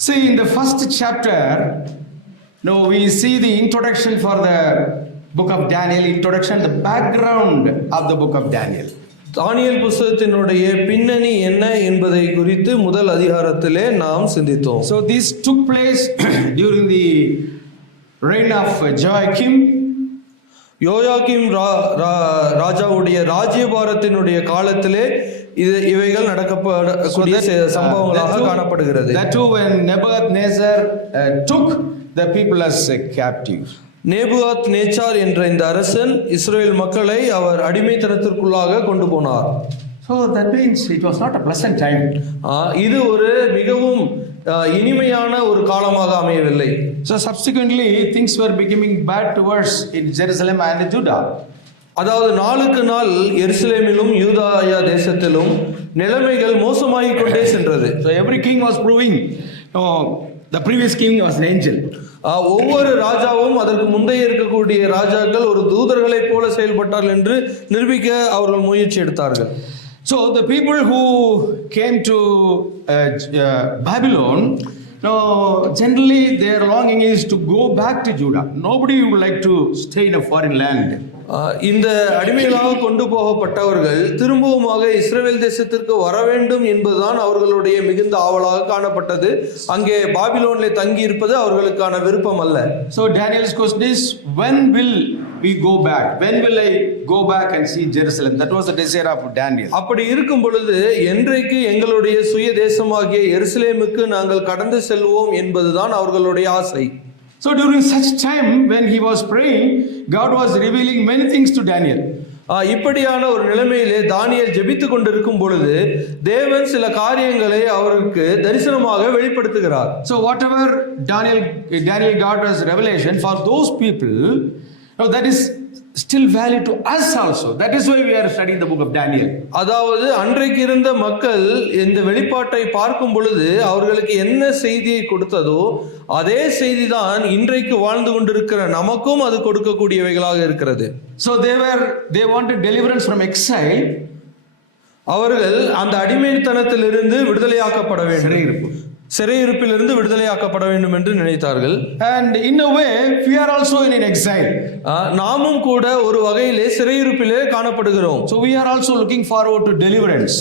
See, in the first chapter, we see the introduction for the book of Daniel, introduction, the background of the book of Daniel. தானியேல் புத்தகத்தினுடைய பின்னணி என்ன என்பதை குறித்து முதல் அதிகாரத்திலே நாம் சிந்தித்தோம். So this took place during the reign of Joachim. யோயாக்கிம் ராஜாவுடைய ராஜ்யபாரத்தினுடைய காலத்திலே இவைகள் நடக்கக்கூடிய சம்பவங்களாக காணப்படுகிறது. That too when Nebuchadnezzar took the people as captives. நேபுகாத் நேச்சார் என்ற இந்த அரசன் இஸ்ரவேல் மக்களை அவர் அடிமைத்தனத்திற்குள்ளாக கொண்டு போனார். So that means it was not a pleasant time. இது ஒரு மிகவும் இனிமையான ஒரு காலமாக அமையவில்லை. So subsequently things were becoming bad towards in Jerusalem and Judah. அதாவது நாளுக்கு நாள் எருசலேமிலும் யூதாயா தேசத்திலும் நிலைமைகள் மோசமாகிக் கொண்டே சென்றது. So every king was proving the previous king was an angel. ஒவ்வொரு ராஜாவும் அதற்கு முந்தைய இருக்கக்கூடிய ராஜாக்கள் ஒரு தூதர்களைப் போல செயல்பட்டார்கள் என்று நிரூபிக்க அவர்கள் முயற்சி எடுத்தார்கள். So the people who came to Babylon, generally their longing is to go back to Judah. Nobody would like to stay in a foreign land. இந்த அடிமைகளாக கொண்டு போகப்பட்டவர்கள் திரும்பவுமாக இஸ்ரவேல் தேசத்திற்கு வர வேண்டும் என்பதுதான் அவர்களுடைய மிகுந்த ஆவலாக காணப்பட்டது. அங்கே பாபிலோனிலே தங்கி இருப்பது அவர்களுக்கான விருப்பம் அல்ல. So Daniel's question is, when will we go back? When will I go back and see Jerusalem? That was the desire of Daniel. அப்படி இருக்கும் பொழுது என்றைக்கு எங்களுடைய சுய தேசமாகிய எருசலேமுக்கு நாங்கள் கடந்து செல்வோம் என்பதுதான் அவர்களுடைய ஆசை. So during such time when he was praying, God was revealing many things to Daniel. இப்படியான ஒரு நிலைமையிலே தானியேல் ஜெபித்துக் கொண்டிருக்கும் பொழுது தேவன் சில காரியங்களை அவருக்கு தரிசனமாக வெளிப்படுத்துகிறார். So whatever Daniel got as revelation for those people, that is still valid to us also. That is why we are studying the book of Daniel. அதாவது அன்றைக்கு இருந்த மக்கள் இந்த வெளிப்பாட்டை பார்க்கும் பொழுது அவர்களுக்கு என்ன செய்தியை கொடுத்ததோ அதே செய்தி தான் இன்றைக்கு வாழ்ந்து கொண்டிருக்கிற நமக்கும் அது கொடுக்கக்கூடியவைகளாக இருக்கிறது. So they wanted deliverance from exile. அவர்கள் அந்த அடிமைத்தனத்திலிருந்து விடுதலையாக்கப்பட வேண்டும், சிறையிருப்பிலிருந்து விடுதலையாக்கப்பட வேண்டும் என்று நினைத்தார்கள். And in a way we are also in an exile. நாமும் கூட ஒரு வகையிலே சிறையிருப்பிலே காணப்படுகிறோம். So we are also looking forward to deliverance.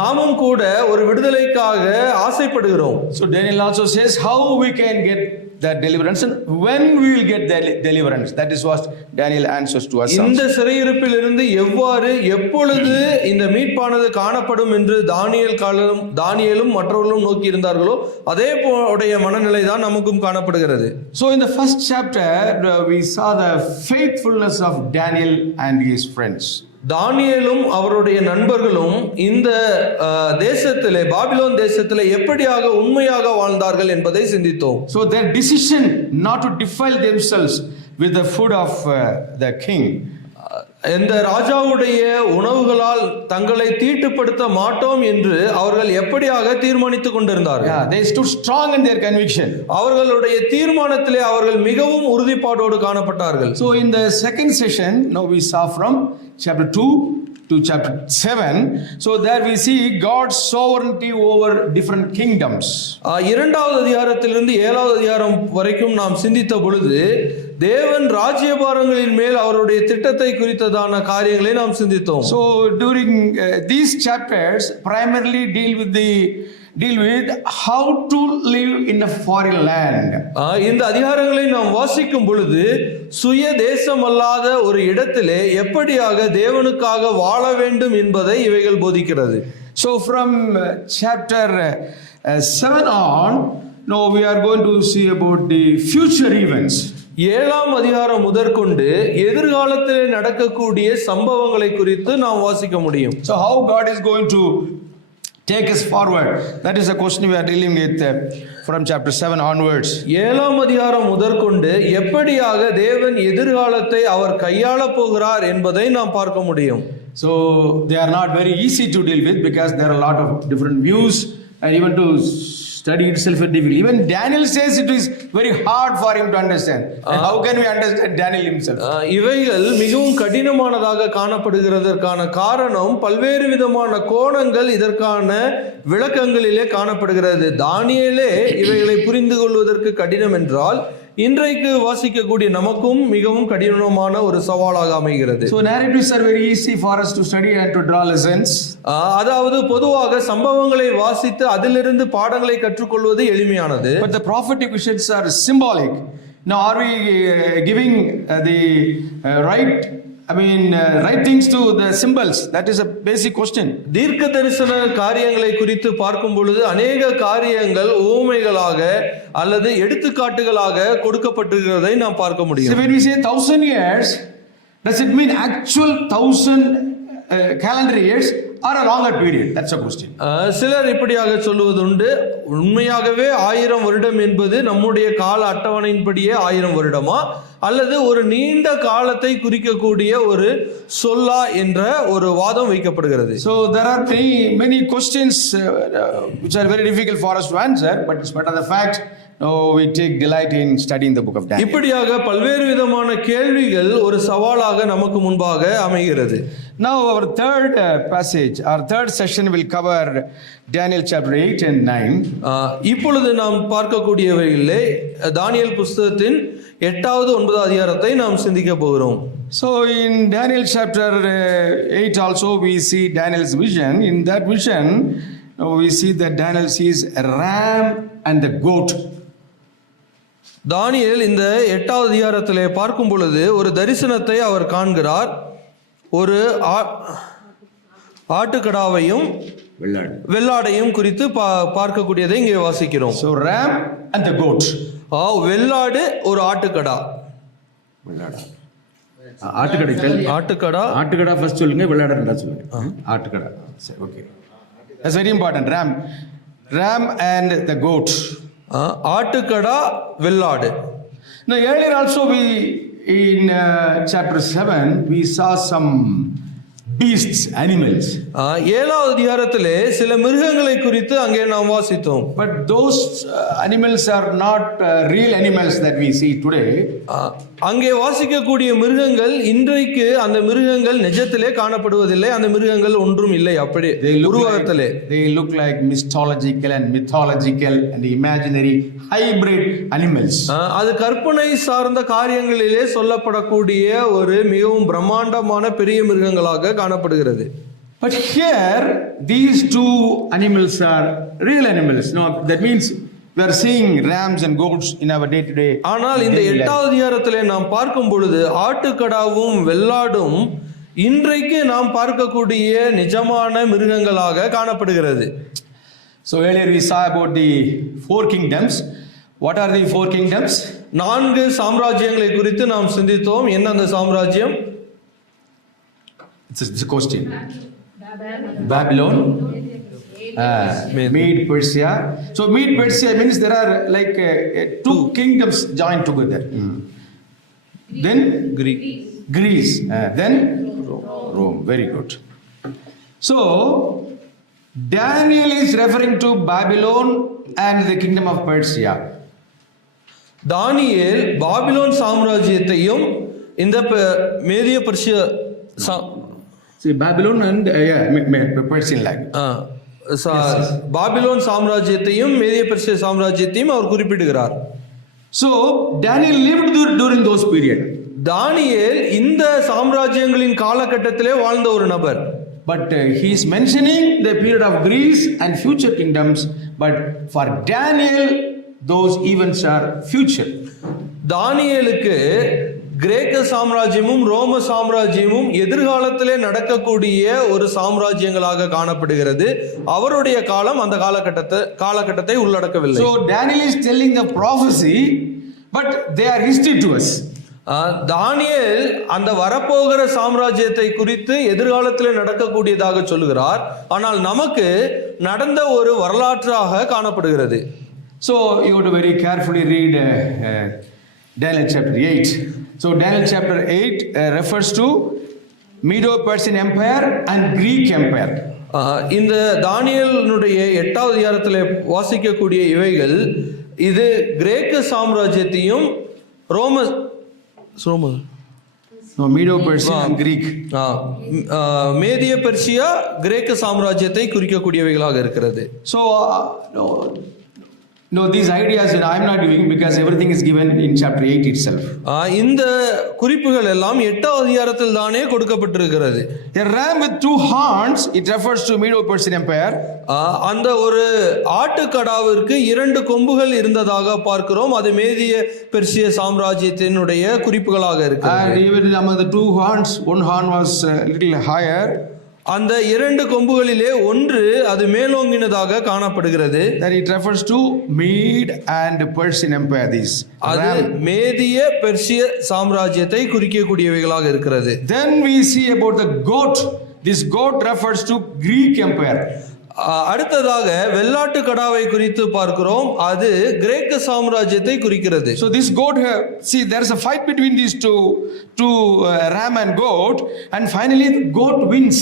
நாமும் கூட ஒரு விடுதலைக்காக ஆசைப்படுகிறோம். So Daniel also says how we can get that deliverance and when we will get that deliverance. That is what Daniel answers to us. இந்த சிறையிருப்பிலிருந்து எவ்வாறு எப்பொழுது இந்த மீட்பானது காணப்படும் என்று தானியேலும் மற்றவர்களும் நோக்கி இருந்தார்களோ அதே போடைய மனநிலை தான் நமக்கும் காணப்படுகிறது. So in the first chapter we saw the faithfulness of Daniel and his friends. தானியேலும் அவருடைய நண்பர்களும் இந்த தேசத்திலே பாபிலோன் தேசத்திலே எப்படியாக உண்மையாக வாழ்ந்தார்கள் என்பதை சிந்தித்தோம். So their decision not to defile themselves with the food of the king. இந்த ராஜாவுடைய உணவுகளால் தங்களை தீட்டுப்படுத்த மாட்டோம் என்று அவர்கள் எப்படியாக தீர்மானித்துக் கொண்டிருந்தார்கள். They stood strong in their conviction. அவர்களுடைய தீர்மானத்திலே அவர்கள் மிகவும் உறுதிப்பாடோடு காணப்பட்டார்கள். So in the second session now we saw from chapter 2 to chapter 7. So there we see God's sovereignty over different kingdoms. இரண்டாவது அதிகாரத்திலிருந்து ஏழாவது அதிகாரம் வரைக்கும் நாம் சிந்தித்த பொழுது தேவன் ராஜ்யபாரங்களின் மேல் அவருடைய திட்டத்தை குறித்ததான காரியங்களை நாம் சிந்தித்தோம். So during these chapters primarily deal with how to live in a foreign land. இந்த அதிகாரங்களை நாம் வாசிக்கும் பொழுது சுய தேசம் அல்லாத ஒரு இடத்திலே எப்படியாக தேவனுக்காக வாழ வேண்டும் என்பதை இவைகள் போதிக்கிறது. So from chapter 7 on, now we are going to see about the future events. ஏழாம் அதிகாரம் முதற்கொண்டு எதிர்காலத்திலே நடக்கக்கூடிய சம்பவங்களை குறித்து நாம் வாசிக்க முடியும். So how God is going to take us forward, that is a question we are dealing with from chapter 7 onwards. ஏழாம் அதிகாரம் முதற்கொண்டு எப்படியாக தேவன் எதிர்காலத்தை அவர் கையாள போகிறார் என்பதை நாம் பார்க்க முடியும். So they are not very easy to deal with because there are a lot of different views and even to study itself is difficult. Even Daniel says it is very hard for him to understand. And how can we understand Daniel himself? இவைகள் மிகவும் கடினமானதாக காணப்படுகிறதற்கான காரணம் பல்வேறு விதமான கோணங்கள் இதற்கான விளக்கங்களிலே காணப்படுகிறது. தானியேலே இவைகளை புரிந்து கொள்வதற்கு கடினம் என்றால் இன்றைக்கு வாசிக்கக்கூடிய நமக்கும் மிகவும் கடினமான ஒரு சவாலாக அமைகிறது. So narratives are very easy for us to study and to draw lessons. அதாவது பொதுவாக சம்பவங்களை வாசித்து அதிலிருந்து பாடங்களை கற்றுக்கொள்வது எளிமையானது. But the prophetic visions are symbolic. Now are we giving the right things to the symbols? That is a basic question. தீர்க்க தரிசன காரியங்களை குறித்து பார்க்கும் பொழுது அநேக காரியங்கள் உவமைகளாக அல்லது எடுத்துக்காட்டுகளாக கொடுக்கப்பட்டிருக்கிறதை நாம் பார்க்க முடியும். So when we say 1000 years, does it mean actual 1000 calendar years or a longer period? That's a question. சிலர் இப்படியாக சொல்லுவதுண்டு, உண்மையாகவே 1000 வருடம் என்பது நம்முடைய கால அட்டவணையின்படியே 1000 வருடமா அல்லது ஒரு நீண்ட காலத்தை குறிக்கக்கூடிய ஒரு சொல்லா என்ற ஒரு வாதம் வைக்கப்படுகிறது. So there are many questions which are very difficult for us to answer, but it's better the fact we take delight in studying the book of Daniel. இப்படியாக பல்வேறு விதமான கேள்விகள் ஒரு சவாலாக நமக்கு முன்பாக அமைகிறது. Now our third passage, our third session will cover Daniel chapter 8 and 9. இப்பொழுது நாம் பார்க்கக்கூடியவைகளிலே தானியேல் புத்தகத்தின் 8வது 9வது அதிகாரத்தை நாம் சிந்திக்க போகிறோம். So in Daniel chapter 8 also we see Daniel's vision. In that vision we see that Daniel sees a ram and the goat. தானியேல் இந்த 8வது அதிகாரத்திலே பார்க்கும் பொழுது ஒரு தரிசனத்தை அவர் காண்கிறார். ஒரு ஆட்டுக்கடாவையும் வெள்ளாடையும் குறித்து பார்க்கக்கூடியதை இங்கே வாசிக்கிறோம். So ram and the goat. வெள்ளாடு ஒரு ஆட்டுக்கடா. ஆட்டுக்கடா ஃபர்ஸ்ட் சொல்லுங்க, வெள்ளாடு ரெண்டா சொல்லுங்க. ஆட்டுக்கடா. Okay. That's very important. Ram and the goat. ஆட்டுக்கடா வெள்ளாடு. Now earlier also we in chapter 7 we saw some beasts, animals. 7வது அதிகாரத்திலே சில மிருகங்களை குறித்து அங்கே நாம் வாசித்தோம். But those animals are not real animals that we see today. அங்கே வாசிக்கக்கூடிய மிருகங்கள் இன்றைக்கு அந்த மிருகங்கள் நிஜத்திலே காணப்படுவதில்லை. அந்த மிருகங்கள் ஒன்றும் இல்லை. அப்படி உருவகத்திலே they look like mythological and imaginary hybrid animals. அது கற்பனை சார்ந்த காரியங்களிலே சொல்லப்படக்கூடிய ஒரு மிகவும் பிரம்மாண்டமான பெரிய மிருகங்களாக காணப்படுகிறது. But here these two animals are real animals. No, that means we are seeing rams and goats in our day to day. ஆனால் இந்த 8வது அதிகாரத்திலே நாம் பார்க்கும் பொழுது ஆட்டுக்கடாவும் வெள்ளாடும் இன்றைக்கு நாம் பார்க்கக்கூடிய நிஜமான மிருகங்களாக காணப்படுகிறது. So earlier we saw about the 4 kingdoms. What are the 4 kingdoms? 4 சாம்ராஜ்யங்களை குறித்து நாம் சிந்தித்தோம். என்ன அந்த சாம்ராஜ்யம்? It's a question. Babylon, Mede, Persia. So Mede, Persia means there are like 2 kingdoms joined together. Then Greece. Then Rome. Very good. So Daniel is referring to Babylon and the kingdom of Persia. தானியேல் Babylon சாம்ராஜ்யத்தையும் இந்த மேதிய பர்ஷிய Babylon and Persian language. Babylon சாம்ராஜ்யத்தையும் மேதிய பர்ஷிய சாம்ராஜ்யத்தையும் அவர் குறிப்பிடுகிறார். So Daniel lived during those period. தானியேல் இந்த சாம்ராஜ்யங்களின் காலகட்டத்திலே வாழ்ந்த ஒரு நபர். But he is mentioning the period of Greece and future kingdoms. But for Daniel, those events are future. தானியேலுக்கு கிரேக்க சாம்ராஜ்யமும் ரோம சாம்ராஜ்யமும் எதிர்காலத்திலே நடக்கக்கூடிய ஒரு சாம்ராஜ்யங்களாக காணப்படுகிறது. அவருடைய காலம் அந்த காலகட்டத்தை உள்ளடக்கவில்லை. So Daniel is telling the prophecy, but they are history to us. தானியேல் அந்த வரப்போகிற சாம்ராஜ்யத்தை குறித்து எதிர்காலத்தில் நடக்கக்கூடியதாக சொல்லுகிறார். ஆனால் நமக்கு நடந்த ஒரு வரலாற்றாக காணப்படுகிறது. So you have to very carefully read Daniel chapter 8. So Daniel chapter 8 refers to Medo-Persian Empire and Greek Empire. இந்த தானியேலினுடைய 8வது அதிகாரத்தில் வாசிக்கக்கூடிய இவைகள் இது கிரேக்க சாம்ராஜ்யத்தையும் No, Medo-Persian and Greek. மேதிய பெர்சியா கிரேக்க சாம்ராஜ்யத்தை குறிக்கக்கூடியவைகளாக இருக்கிறது. So, no, these ideas I am not giving because everything is given in chapter 8 itself. இந்த குறிப்புகள் எல்லாம் 8வது அதிகாரத்தில் தானே கொடுக்கப்பட்டிருக்கிறது. A ram with 2 horns, it refers to Medo-Persian Empire. அந்த ஒரு ஆட்டுக்கடாவிற்கு 2 கொம்புகள் இருந்ததாக பார்க்கிறோம். அது மேதிய பெர்சிய சாம்ராஜ்யத்தினுடைய குறிப்புகளாக இருக்கிறது. And even among the 2 horns, one horn was a little higher. அந்த 2 கொம்புகளிலே ஒன்று அது மேலோங்கினதாக காணப்படுகிறது. That it refers to Mede and Persian Empire. These அது மேதிய பெர்சிய சாம்ராஜ்யத்தை குறிக்கக்கூடியவைகளாக இருக்கிறது. Then we see about the goat. This goat refers to Greek Empire. அடுத்ததாக வெள்ளாட்டு கடாவை குறித்து பார்க்கிறோம். அது கிரேக்க சாம்ராஜ்யத்தை குறிக்கிறது. So this goat, see, there is a fight between these two ram and goat, and finally the goat wins.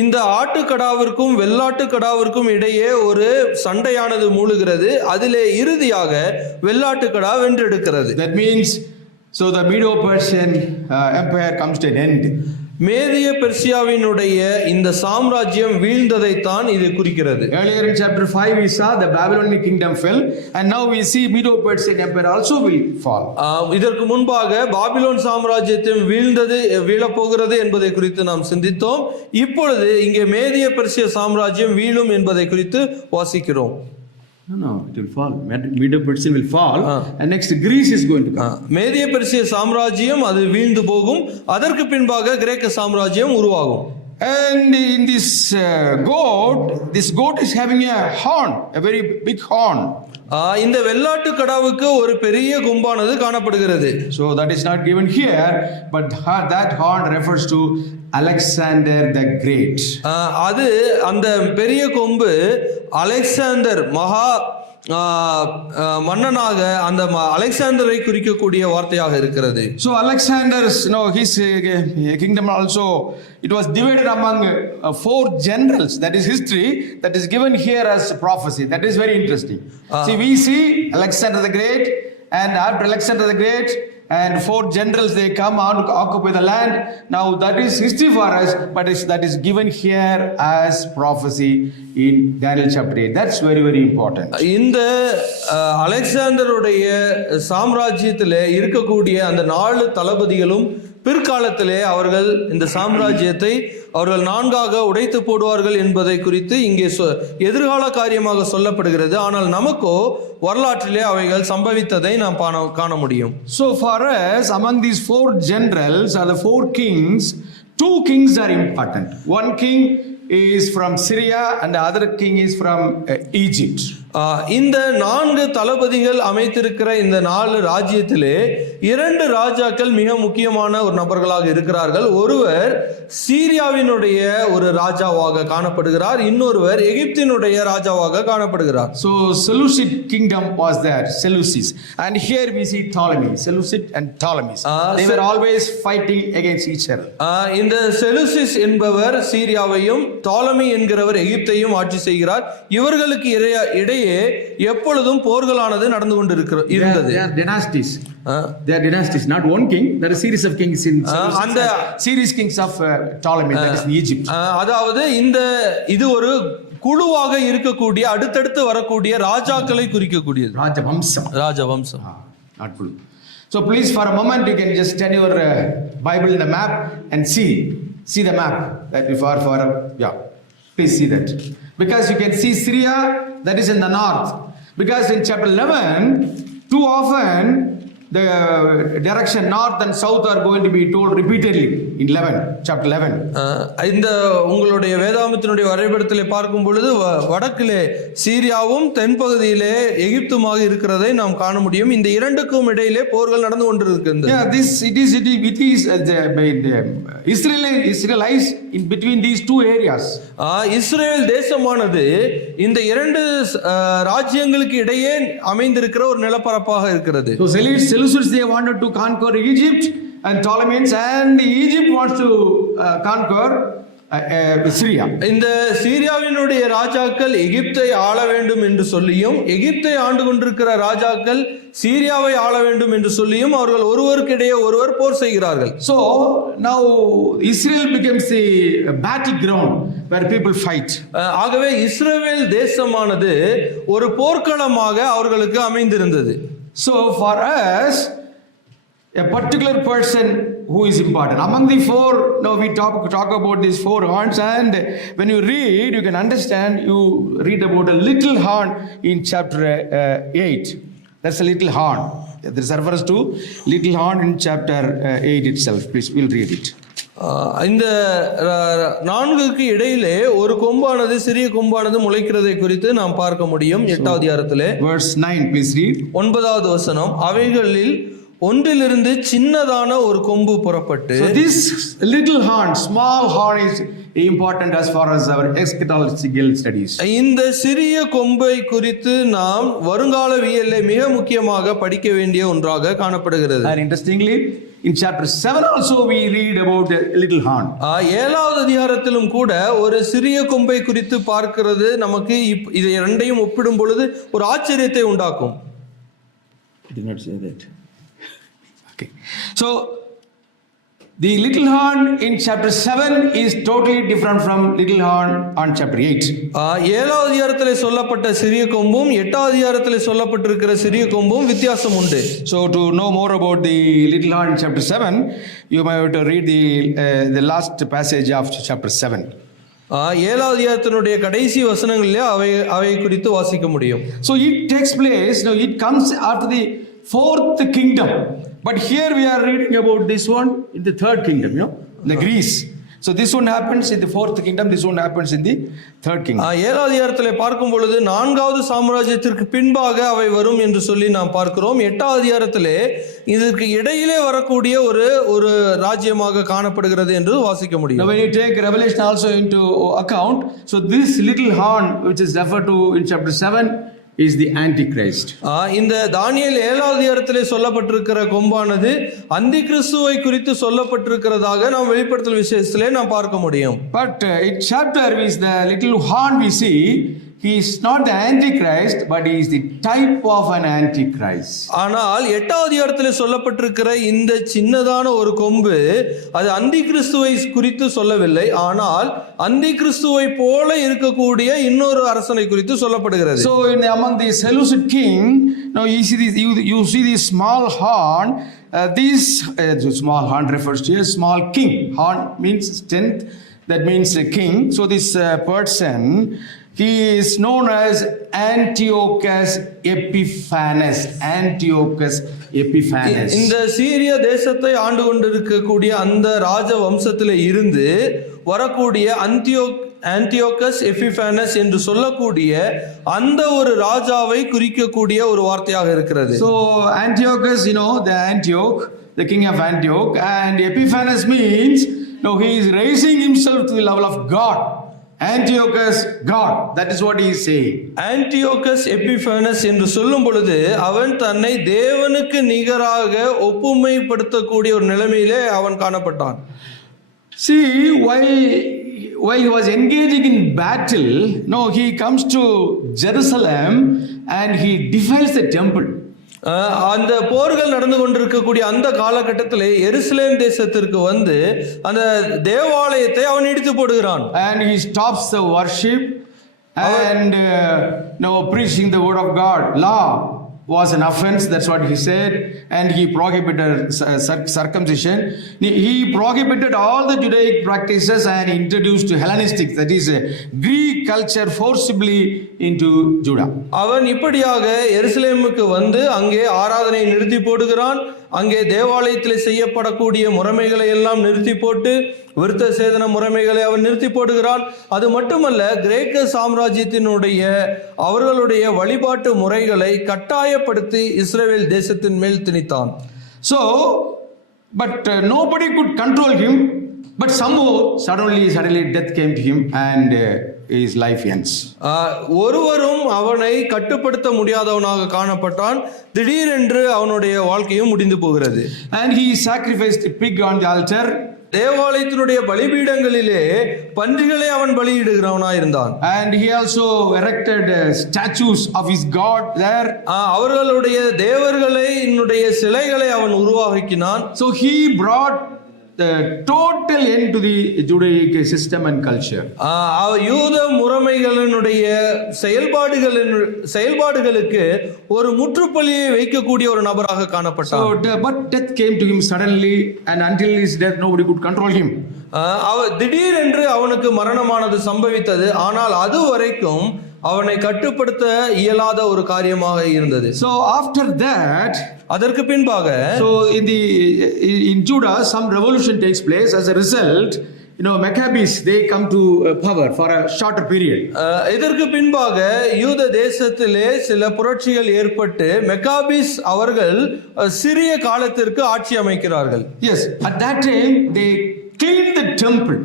இந்த ஆட்டுக்கடாவிற்கும் வெள்ளாட்டு கடாவிற்கும் இடையே ஒரு சண்டையானது மூழுகிறது. அதிலே இறுதியாக வெள்ளாட்டுக்கடா வென்றெடுக்கிறது. That means, so the Medo-Persian Empire comes to an end. மேதிய பெர்சியாவினுடைய இந்த சாம்ராஜ்யம் வீழ்ந்ததைத்தான் இது குறிக்கிறது. Earlier in chapter 5 we saw the Babylonian kingdom fell, and now we see Medo-Persian Empire also will fall. இதற்கு முன்பாக பாபிலோன் சாம்ராஜ்யத்தையும் வீழப்போகிறது என்பதை குறித்து நாம் சிந்தித்தோம். இப்பொழுது இங்கே மேதிய பெர்சிய சாம்ராஜ்யம் வீழும் என்பதை குறித்து வாசிக்கிறோம். No, it will fall. Medo-Persian will fall, and next Greece is going to come. மேதிய Persia சாம்ராஜ்யம் அது வீழ்ந்து போகும். அதற்கு பின்பாக கிரேக்க சாம்ராஜ்யம் உருவாகும். And in this goat is having a horn, a very big horn. இந்த வெள்ளாட்டு கடாவுக்கு ஒரு பெரிய கொம்பானது காணப்படுகிறது. So that is not given here, but that horn refers to Alexander the Great. அது அந்த பெரிய கொம்பு அலெக்சாந்தர் மகா மன்னனாக அந்த அலெக்சாந்தரை குறிக்கக்கூடிய வார்த்தையாக இருக்கிறது. So Alexander's, his kingdom also, it was divided among 4 generals. That is history that is given here as prophecy. That is very interesting. See, we see Alexander the Great, and after Alexander the Great, and 4 generals, they come on to occupy the land. Now that is history for us, but that is given here as prophecy in Daniel chapter 8. That's very, very important. இந்த அலெக்சாந்தருடைய சாம்ராஜ்யத்திலே இருக்கக்கூடிய அந்த 4 தளபதிகளும் பிற்காலத்திலே அவர்கள் இந்த சாம்ராஜ்யத்தை அவர்கள் 4ஆக உடைத்து போடுவார்கள் என்பதை குறித்து இங்கே எதிர்கால காரியமாக சொல்லப்படுகிறது. ஆனால் நமக்கோ வரலாற்றிலே அவைகள் சம்பவித்ததை நாம் காண முடியும். So for us, among these 4 generals or the 4 kings, 2 kings are important. One king is from Syria and the other king is from Egypt. இந்த 4 தளபதிகள் அமைத்திருக்கிற இந்த 4 ராஜ்யத்திலே 2 ராஜாக்கள் மிக முக்கியமான ஒரு நபர்களாக இருக்கிறார்கள். ஒருவர் சீரியாவினுடைய ஒரு ராஜாவாக காணப்படுகிறார், இன்னொருவர் எகிப்தினுடைய ராஜாவாக காணப்படுகிறார். So Seleucid kingdom was there, Seleucids, and here we see Ptolemy, Seleucid and Ptolemy. They were always fighting against each other. இந்த செலூசிஸ் என்பவர் சீரியாவையும் டாலமி என்கிறவர் எகிப்தையும் ஆட்சி செய்கிறார். இவர்களுக்கு இடையே எப்பொழுதும் போர்களானது நடந்து கொண்டிருக்கிறது. They are dynasties. They are dynasties, not one king. There are a series of kings in அந்த series kings of Ptolemy, that is in Egypt. அதாவது இது ஒரு குழுவாக இருக்கக்கூடிய அடுத்தடுத்து வரக்கூடிய ராஜாக்களை குறிக்கக்கூடியது. ராஜவம்சம். Not குழு. So please, for a moment, you can just turn your Bible in the map and see the map that before please see that, because you can see Syria, that is in the north, because in chapter 11 too often the direction north and south are going to be told repeatedly in chapter 11. இந்த உங்களுடைய வேதாகமத்தினுடைய வரைபடத்திலே பார்க்கும் பொழுது வடக்கிலே சீரியாவும் தென்பகுதியிலே எகிப்துமாக இருக்கிறதை நாம் காண முடியும். இந்த இரண்டுக்கும் இடையிலே போர்கள் நடந்து கொண்டிருக்கிறது. It is Israelites in between these 2 areas. Israel தேசமானது இந்த 2 ராஜ்யங்களுக்கு இடையே அமைந்திருக்கிற ஒரு நிலப்பரப்பாக இருக்கிறது. So Seleucids, they wanted to conquer Egypt, and Ptolemies, and Egypt wants to conquer Syria. இந்த சீரியாவினுடைய ராஜாக்கள் எகிப்தை ஆள வேண்டும் என்று சொல்லியும் எகிப்தை ஆண்டு கொண்டிருக்கிற ராஜாக்கள் சீரியாவை ஆள வேண்டும் என்று சொல்லியும் அவர்கள் ஒருவருக்கிடையே ஒருவர் போர் செய்கிறார்கள். So now Israel becomes the battleground where people fight. ஆகவே இஸ்ரவேல் தேசமானது ஒரு போர்க்களமாக அவர்களுக்கு அமைந்திருந்தது. So for us, a particular person who is important among the four. Now we talk about these four horns, and when you read, you can understand. You read about a little horn in chapter 8. That's a little horn. There is reference to little horn in chapter 8 itself. Please, we'll read it. இந்த நான்குக்கு இடையிலே ஒரு கொம்பானது சிறிய கொம்பானது முளைக்கிறதை குறித்து நாம் பார்க்க முடியும். 8வது அதிகாரத்திலே verse 9, please read. 9வது வசனம், அவைகளில் ஒன்றிலிருந்து சின்னதான ஒரு கொம்பு புறப்பட்டு. So this little horn, small horn, is important as far as our eschatological studies. இந்த சிறிய கொம்பை குறித்து நாம் வருங்காலவியலை மிக முக்கியமாக படிக்க வேண்டிய ஒன்றாக காணப்படுகிறது. And interestingly, in chapter 7 also we read about a little horn. 7வது அதிகாரத்திலும் கூட ஒரு சிறிய கொம்பை குறித்து பார்க்கிறது நமக்கு இது இரண்டையும் ஒப்பிடும் பொழுது ஒரு ஆச்சரியத்தை உண்டாக்கும். I did not say that. Okay. So the little horn in chapter 7 is totally different from little horn on chapter 8. 7வது அதிகாரத்திலே சொல்லப்பட்ட சிறிய கொம்பும் 8வது அதிகாரத்திலே சொல்லப்பட்டிருக்கிற சிறிய கொம்பும் வித்தியாசம் உண்டு. So to know more about the little horn in chapter 7, you might have to read the last passage of chapter 7. 7வது அதிகாரத்தினுடைய கடைசி வசனங்களிலே அவை குறித்து வாசிக்க முடியும். So it takes place, now it comes after the fourth kingdom, but here we are reading about this one in the third kingdom, the Greece. So this one happens in the fourth kingdom, this one happens in the third kingdom. 7வது அதிகாரத்திலே பார்க்கும் பொழுது 4வது சாம்ராஜ்யத்திற்கு பின்பாக அவை வரும் என்று சொல்லி நாம் பார்க்கிறோம். 8வது அதிகாரத்திலே இதற்கு இடையிலே வரக்கூடிய ஒரு ராஜ்யமாக காணப்படுகிறது என்று வாசிக்க முடியும். Now when you take Revelation also into account, so this little horn which is referred to in chapter 7 is the Antichrist. இந்த தானியேல் 7வது அதிகாரத்திலே சொல்லப்பட்டிருக்கிற கொம்பானது அந்தி கிறிஸ்துவை குறித்து சொல்லப்பட்டிருக்கிறதாக நாம் வெளிப்படுத்தல் விசேஷத்திலே நாம் பார்க்க முடியும். But in chapter with the little horn we see, he is not the Antichrist, but he is the type of an Antichrist. ஆனால் 8வது அதிகாரத்திலே சொல்லப்பட்டிருக்கிற இந்த சின்னதான ஒரு கொம்பு அது அந்தி கிறிஸ்துவை குறித்து சொல்லவில்லை, ஆனால் அந்தி கிறிஸ்துவை போல இருக்கக்கூடிய இன்னொரு அரசனை குறித்து சொல்லப்படுகிறது. So among the Seleucid king, now you see this small horn. This small horn refers to a small king. Horn means strength, that means a king. So this person, he is known as Antiochus Epiphanes. Antiochus Epiphanes. இந்த சீரிய தேசத்தை ஆண்டு கொண்டிருக்கக்கூடிய அந்த ராஜ வம்சத்திலே இருந்து வரக்கூடிய ஆந்தியோகஸ் எபிஃபானஸ் என்று சொல்லக்கூடிய அந்த ஒரு ராஜாவை குறிக்கக்கூடிய ஒரு வார்த்தையாக இருக்கிறது. So Antiochus, the Antioch, the king of Antioch, and Epiphanes means he is raising himself to the level of God. Antiochus God, that is what he is saying. ஆந்தியோகஸ் எபிஃபானஸ் என்று சொல்லும் பொழுது அவன் தன்னை தேவனுக்கு நிகராக ஒப்புமைப்படுத்தக்கூடிய ஒரு நிலைமையிலே அவன் காணப்பட்டான். See, while he was engaging in battle, he comes to Jerusalem and he defiles the temple. அந்த போர்கள் நடந்து கொண்டிருக்கக்கூடிய அந்த காலகட்டத்திலே எருசலேம் தேசத்திற்கு வந்து அந்த தேவாலயத்தை அவன் இடித்து போடுகிறான். And he stops the worship and preaching the word of God. Law was an offense, that's what he said, and he prohibited circumcision. He prohibited all the Judaic practices and introduced Hellenistic, that is Greek culture, forcibly into Judah. அவன் இப்படியாக எருசலேமுக்கு வந்து அங்கே ஆராதனை நிறுத்தி போடுகிறான். அங்கே தேவாலயத்தில் செய்யப்படக்கூடிய முறைமைகளை எல்லாம் நிறுத்தி போட்டு விருத்த சேதன முறைமைகளை அவன் நிறுத்தி போடுகிறான். அது மட்டுமல்ல, கிரேக்க சாம்ராஜ்யத்தினுடைய அவர்களுடைய வழிபாட்டு முறைகளை கட்டாயப்படுத்தி இஸ்ரவேல் தேசத்தின் மேல் திணித்தான். So, but nobody could control him, but somehow suddenly death came to him and his life ends. ஒருவரும் அவனை கட்டுப்படுத்த முடியாதவனாக காணப்பட்டான். திடீரென்று அவனுடைய வாழ்க்கையும் முடிந்து போகிறது. And he sacrificed a pig on the altar தேவாலயத்தினுடைய பலிபீடங்களிலே பன்றிகளை அவன் பலியிடுகிறவனாயிருந்தான். And he also erected statues of his god there. அவர்களுடைய தேவர்களை என்னுடைய சிலைகளை அவன் உருவாக்கினான். So he brought the total end to the Judaic system and culture. யூத முறைமைகளினுடைய செயல்பாடுகளுக்கு ஒரு முற்றுப்புள்ளியை வைக்கக்கூடிய ஒரு நபராக காணப்பட்டார். So but death came to him suddenly, and until his death nobody could control him. திடீரென்று அவனுக்கு மரணமானது சம்பவித்தது. ஆனால் அது வரைக்கும் அவனை கட்டுப்படுத்த இயலாத ஒரு காரியமாக இருந்தது. So after that, அதற்கு பின்பாக, so in Judah some revolution takes place. As a result, Maccabees, they come to power for a shorter period. இதற்கு பின்பாக யூத தேசத்திலே சில புரட்சிகள் ஏற்பட்டு மெக்காபிஸ் அவர்கள் சிறிய காலத்திற்கு ஆட்சி அமைக்கிறார்கள். Yes, at that time they cleaned the temple.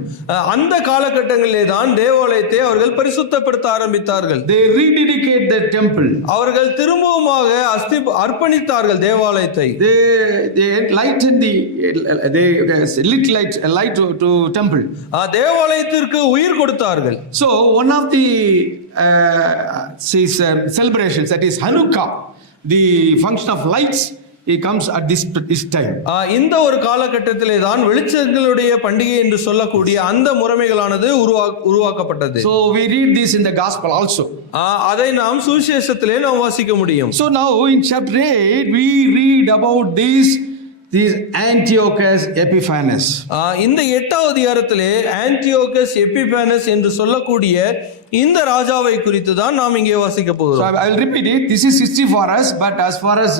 அந்த காலகட்டங்களிலே தான் தேவாலயத்தை அவர்கள் பரிசுத்தப்படுத்த ஆரம்பித்தார்கள். They rededicate the temple. அவர்கள் திரும்பவுமாக அர்ப்பணித்தார்கள் தேவாலயத்தை. They lightened they lit light to temple. தேவாலயத்திற்கு உயிர் கொடுத்தார்கள். So one of the celebrations, that is Hanukkah, the function of lights, it comes at this time. இந்த ஒரு காலகட்டத்திலே தான் வெளிச்சங்களுடைய பண்டிகை என்று சொல்லக்கூடிய அந்த முறைமைகளானது உருவாக்கப்பட்டது. So we read this in the gospel also. அதை நாம் சுவிசேஷத்திலே நாம் வாசிக்க முடியும். So now in chapter 8 we read about these Antiochus Epiphanes. இந்த 8வது அதிகாரத்திலே ஆன்டியோகஸ் எபிபானஸ் என்று சொல்லக்கூடிய இந்த ராஜாவை குறித்து தான் நாம் இங்கே வாசிக்க போகிறோம். So I will repeat it. This is history for us, but as far as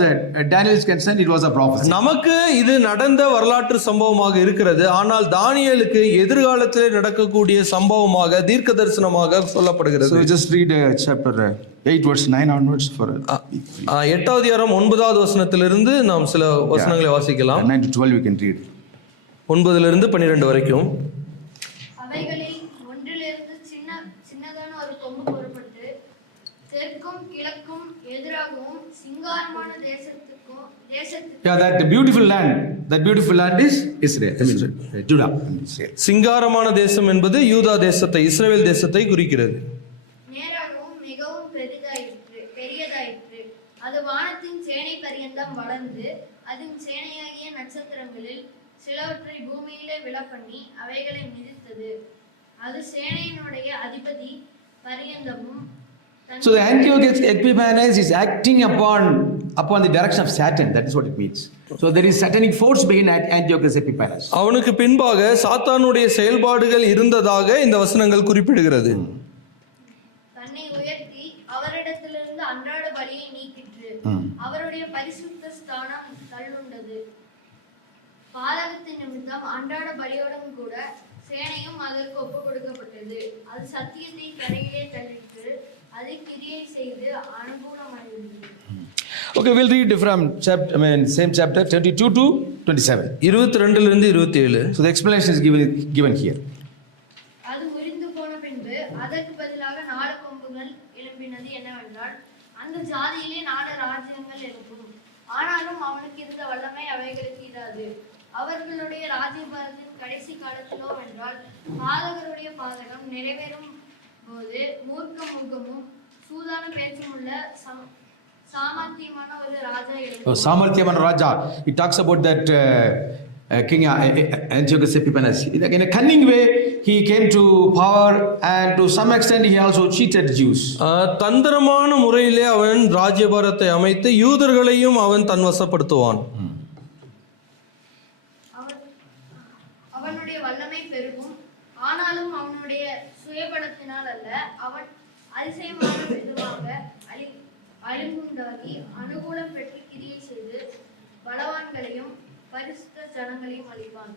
Daniel is concerned, it was a prophecy. நமக்கு இது நடந்த வரலாற்று சம்பவமாக இருக்கிறது. ஆனால் தானியேலுக்கு எதிர்காலத்திலே நடக்கக்கூடிய சம்பவமாக தீர்க்க தரிசனமாக சொல்லப்படுகிறது. So just read chapter 8 verse 9 onwards for 8வது அதிகாரம் 9வது வசனத்திலிருந்து நாம் சில வசனங்களை வாசிக்கலாம். 9 to 12 we can read. 9லிருந்து 12 வரைக்கும். அவைகளில் ஒன்றிலிருந்து சின்னதான ஒரு கொம்பு புறப்பட்டு தெற்கும் கிழக்கும் எதிராகவும் சிங்காரமான தேசத்துக்கும் that beautiful land is Israel. Judah. சிங்காரமான தேசம் என்பது யூதா தேசத்தை, இஸ்ரவேல் தேசத்தை குறிக்கிறது. நேராகவும் மிகவும் பெரியதாயிற்று. அது வானத்தின் சேனை பரியந்தம் வளர்ந்து அதன் சேனையாகிய நட்சத்திரங்களில் சிலவற்றை பூமியிலே விழப்பண்ணி அவைகளை மிதித்தது. அது சேனையினுடைய அதிபதி பரியந்தமும். So the Antiochus Epiphanes is acting upon the direction of Satan. That is what it means. So there is satanic force behind Antiochus Epiphanes. அவனுக்கு பின்பாக சாத்தானுடைய செயல்பாடுகள் இருந்ததாக இந்த வசனங்கள் குறிப்பிடுகிறது. தன்னை உயர்த்தி அவரிடத்திலிருந்து அன்றாட பலியை நீக்கிற்று. அவருடைய பரிசுத்த ஸ்தானம் தள்ளுண்டது. பாதகத்தின் நிமித்தம் அன்றாட பலியோடும் கூட சேனையும் அதற்கு ஒப்பு கொடுக்கப்பட்டது. அது சத்தியத்தை கரையிலே தள்ளிற்று. அதை கிரியை செய்து அனுகூலமாயிருந்தது. Okay, we'll read from same chapter 22 to 27. 22லிருந்து 27. So the explanation is given here. அது முறிந்து போன பின்பு அதற்கு பதிலாக 4 கொம்புகள் எழும்பினது என்னவென்றால், அந்த ஜாதியிலே 4 ராஜ்யங்கள் எழும்பும். ஆனாலும் அவனுக்கு இருந்த வல்லமை அவைகளுக்கு இராது. அவர்களுடைய ராஜ்யபாரத்தின் கடைசி காலத்திலோ வென்றால் பாதகருடைய பாதகம் நிறைவேறும் போது மூர்க்கமும் சூதான பேச்சும் உள்ள சாமர்த்தியமான ஒரு ராஜா எழும்புவார். Samarthyaman Raja. It talks about that King Antiochus Epiphanes. In a cunning way, he came to power, and to some extent he also cheated Jews. தந்திரமான முறையிலே அவன் ராஜ்யபாரத்தை அமைத்து யூதர்களையும் அவன் தன்வசப்படுத்துவான். அவனுடைய வல்லமை பெருகும். ஆனாலும் அவனுடைய சுயபலத்தினால் அல்ல, அவன் அதிசயமான விதமாக அழிவுண்டாகி அனுகூலம் பெற்று கிரியை செய்து பலவான்களையும் பரிசுத்த ஜனங்களையும் அழிப்பான்.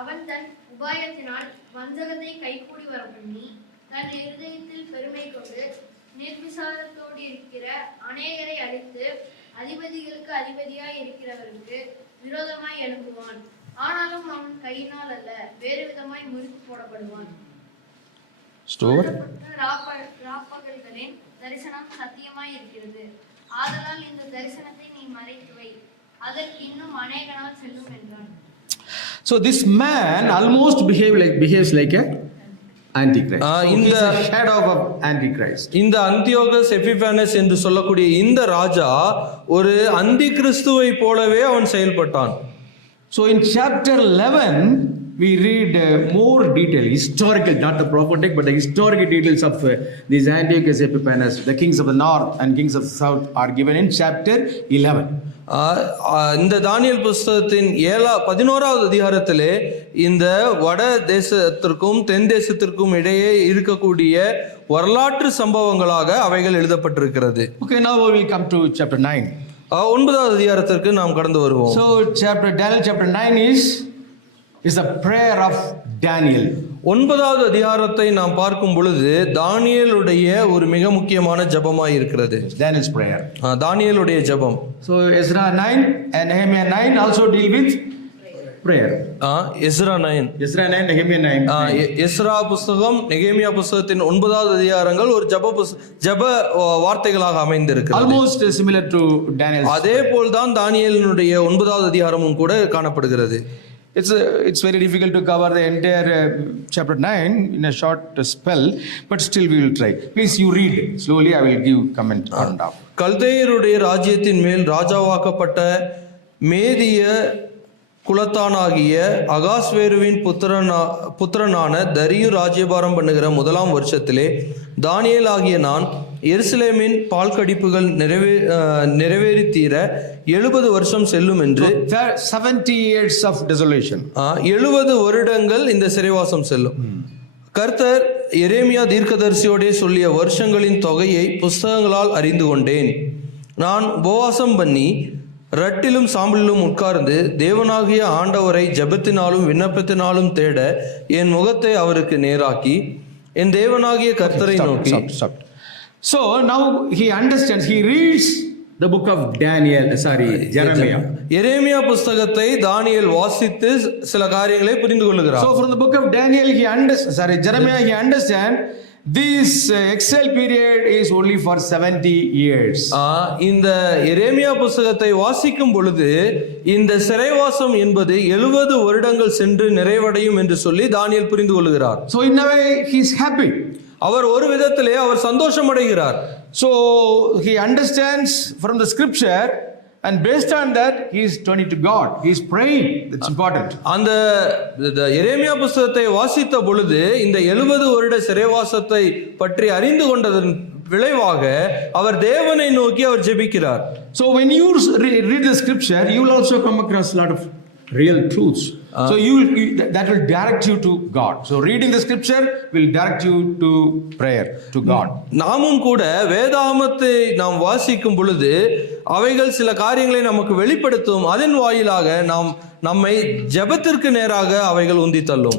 அவன் தன் உபாயத்தினால் வஞ்சகத்தை கைகூடி வர பண்ணி தன் இருதயத்தில் பெருமை கொண்டு நிர்விசாரத்தோடு இருக்கிற அநேகரை அழித்து அதிபதிகளுக்கு அதிபதியாய் இருக்கிறவருக்கு விரோதமாய் எழும்புவான். ஆனாலும் அவன் கையினால் அல்ல, வேறு விதமாய் முறித்து போடப்படுவான். ராப்பகல்களின் தரிசனம் சத்தியமாய் இருக்கிறது. ஆதலால் இந்த தரிசனத்தை நீ மறைத்து வை, அதற்கு இன்னும் அநேக நாள் செல்லும் என்றான். So this man almost behaves like a Antichrist. So in he's the- a shadow of Antichrist. இந்த அந்தியோகஸ் எபிஃபானஸ் என்று சொல்லக்கூடிய இந்த ராஜா ஒரு அந்தி கிறிஸ்துவை போலவே அவன் செயல்பட்டான். So in chapter 11, we read more detail, historical, not the prophetic, but the historical details of these Antiochus Epiphanes, the kings of the north and kings of the south are given in chapter 11. இந்த தானியேல் புஸ்தகத்தின் 11வது அதிகாரத்திலே இந்த வட தேசத்திற்கும் தென் தேசத்திற்கும் இடையே இருக்கக்கூடிய வரலாற்று சம்பவங்களாக அவைகள் எழுதப்பட்டிருக்கிறது. Okay, now we will come to chapter 9. 9வது அதிகாரத்திற்கு நாம் கடந்து வருவோம். So Daniel chapter 9 is a prayer of Daniel. 9வது அதிகாரத்தை நாம் பார்க்கும் பொழுது தானியேலுடைய ஒரு மிக முக்கியமான ஜெபமாய் இருக்கிறது. Daniel's prayer. தானியேலுடைய ஜெபம். So Ezra 9 and Nehemiah 9 also deal with prayer. Ezra 9. Ezra 9, Nehemiah 9. Ezra புஸ்தகம் நெகேமியா புஸ்தகத்தின் 9வது அதிகாரங்கள் ஒரு ஜெப வார்த்தைகளாக அமைந்திருக்கிறது. Almost similar to Daniel's. அதே போல்தான் தானியேலினுடைய 9வது அதிகாரமும் கூட காணப்படுகிறது. It's very difficult to cover the entire chapter 9 in a short spell, but still we will try. Please you read slowly, I will give comment on that. கல்தேயருடைய ராஜ்யத்தின் மேல் ராஜாவாக்கப்பட்ட மேதிய குலத்தானாகிய அகாஸ்வேருவின் புத்திரனான தரியு ராஜ்யபாரம் பண்ணுகிற 1ஆம் வருஷத்திலே தானியேல் ஆகிய நான் எருசலேமின் பால் கடிப்புகள் நிறைவேறி தீர 70 வருஷம் செல்லும் என்று 70 years of desolation. 70 வருடங்கள் இந்த சிறைவாசம் செல்லும். கர்த்தர் எரேமியா தீர்க்கதரிசியோடே சொல்லிய வருஷங்களின் தொகையை புஸ்தகங்களால் அறிந்து கொண்டேன். நான் உபவாசம் பண்ணி ரட்டிலும் சாம்பலிலும் உட்கார்ந்து தேவனாகிய ஆண்டவரை ஜெபத்தினாலும் விண்ணப்பத்தினாலும் தேட என் முகத்தை அவருக்கு நேராக்கி என் தேவனாகிய கர்த்தரை நோக்கி. So now he understands, he reads the book of Jeremiah. எரேமியா புஸ்தகத்தை தானியேல் வாசித்து சில காரியங்களை புரிந்து கொள்கிறார். So from the book of Daniel Jeremiah he understands this exile period is only for 70 years. இந்த எரேமியா புஸ்தகத்தை வாசிக்கும் பொழுது இந்த சிறைவாசம் என்பது 70 வருடங்கள் சென்று நிறைவடையும் என்று சொல்லி தானியேல் புரிந்து கொள்கிறார். So in a way he is happy. அவர் ஒரு விதத்திலே அவர் சந்தோஷம் அடைகிறார். So he understands from the scripture and based on that he is turning to God. He is praying. That's important. அந்த எரேமியா புஸ்தகத்தை வாசித்த பொழுது இந்த 70 வருட சிறைவாசத்தை பற்றி அறிந்து கொண்டதன் விளைவாக அவர் தேவனை நோக்கி அவர் ஜெபிக்கிறார். So when you read the scripture you will also come across a lot of real truths. So that will direct you to God. So reading the scripture will direct you to prayer to God. நாமும் கூட வேதாகமத்தை நாம் வாசிக்கும் பொழுது அவைகள் சில காரியங்களை நமக்கு வெளிப்படுத்தும். அதன் வாயிலாக நம்மை ஜெபத்திற்கு நேராக அவைகள் உந்தி தள்ளும்.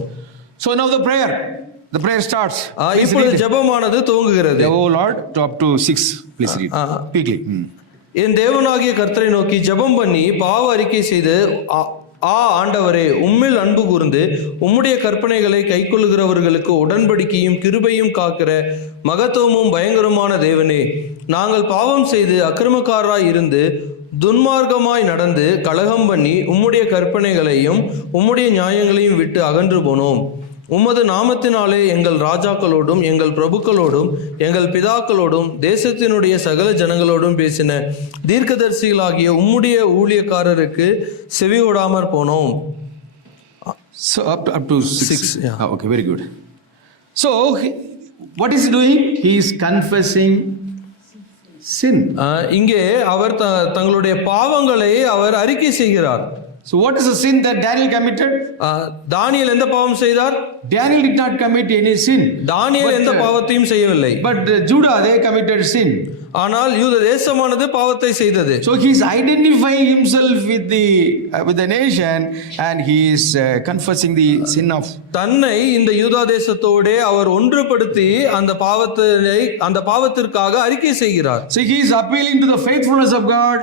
So now the prayer starts. இப்பொழுது ஜெபமானது துவங்குகிறது. Oh Lord, up to 6 please read quickly. என் தேவனாகிய கர்த்தரை நோக்கி ஜெபம் பண்ணி பாவ அறிக்கை செய்து ஆண்டவரே உம்மில் அன்பு கூர்ந்து உம்முடைய கற்பனைகளை கைக்கொள்ளுகிறவர்களுக்கு உடன்படிக்கையும் கிருபையும் காக்கிற மகத்துவமும் பயங்கரமான தேவனே, நாங்கள் பாவம் செய்து அக்கிரமக்காரராய் இருந்து துன்மார்க்கமாய் நடந்து கலகம் பண்ணி உம்முடைய கற்பனைகளையும் உம்முடைய நியாயங்களையும் விட்டு அகன்று போனோம். உமது நாமத்தினாலே எங்கள் ராஜாக்களோடும் எங்கள் பிரபுக்களோடும் எங்கள் பிதாக்களோடும் தேசத்தினுடைய சகல ஜனங்களோடும் பேசின தீர்க்கதரிசிகளாகிய உம்முடைய ஊழியக்காரருக்கு செவி கொடாமற் போனோம். So up to 6. Yeah. Okay, very good. So what is he doing? He is confessing sin. இங்கே அவர் தங்களுடைய பாவங்களை அவர் அறிக்கை செய்கிறார். So what is the sin that Daniel committed? தானியேல் எந்த பாவம் செய்தார்? Daniel did not commit any sin. தானியேல் எந்த பாவத்தையும் செய்யவில்லை. But Judah they committed sin. ஆனால் யூத தேசமானது பாவத்தை செய்தது. So he is identifying himself with the nation and he is confessing the sin of தன்னை இந்த யூதா தேசத்தோடே அவர் ஒன்றுபடுத்தி அந்த பாவத்திற்காக அறிக்கை செய்கிறார். So he is appealing to the faithfulness of God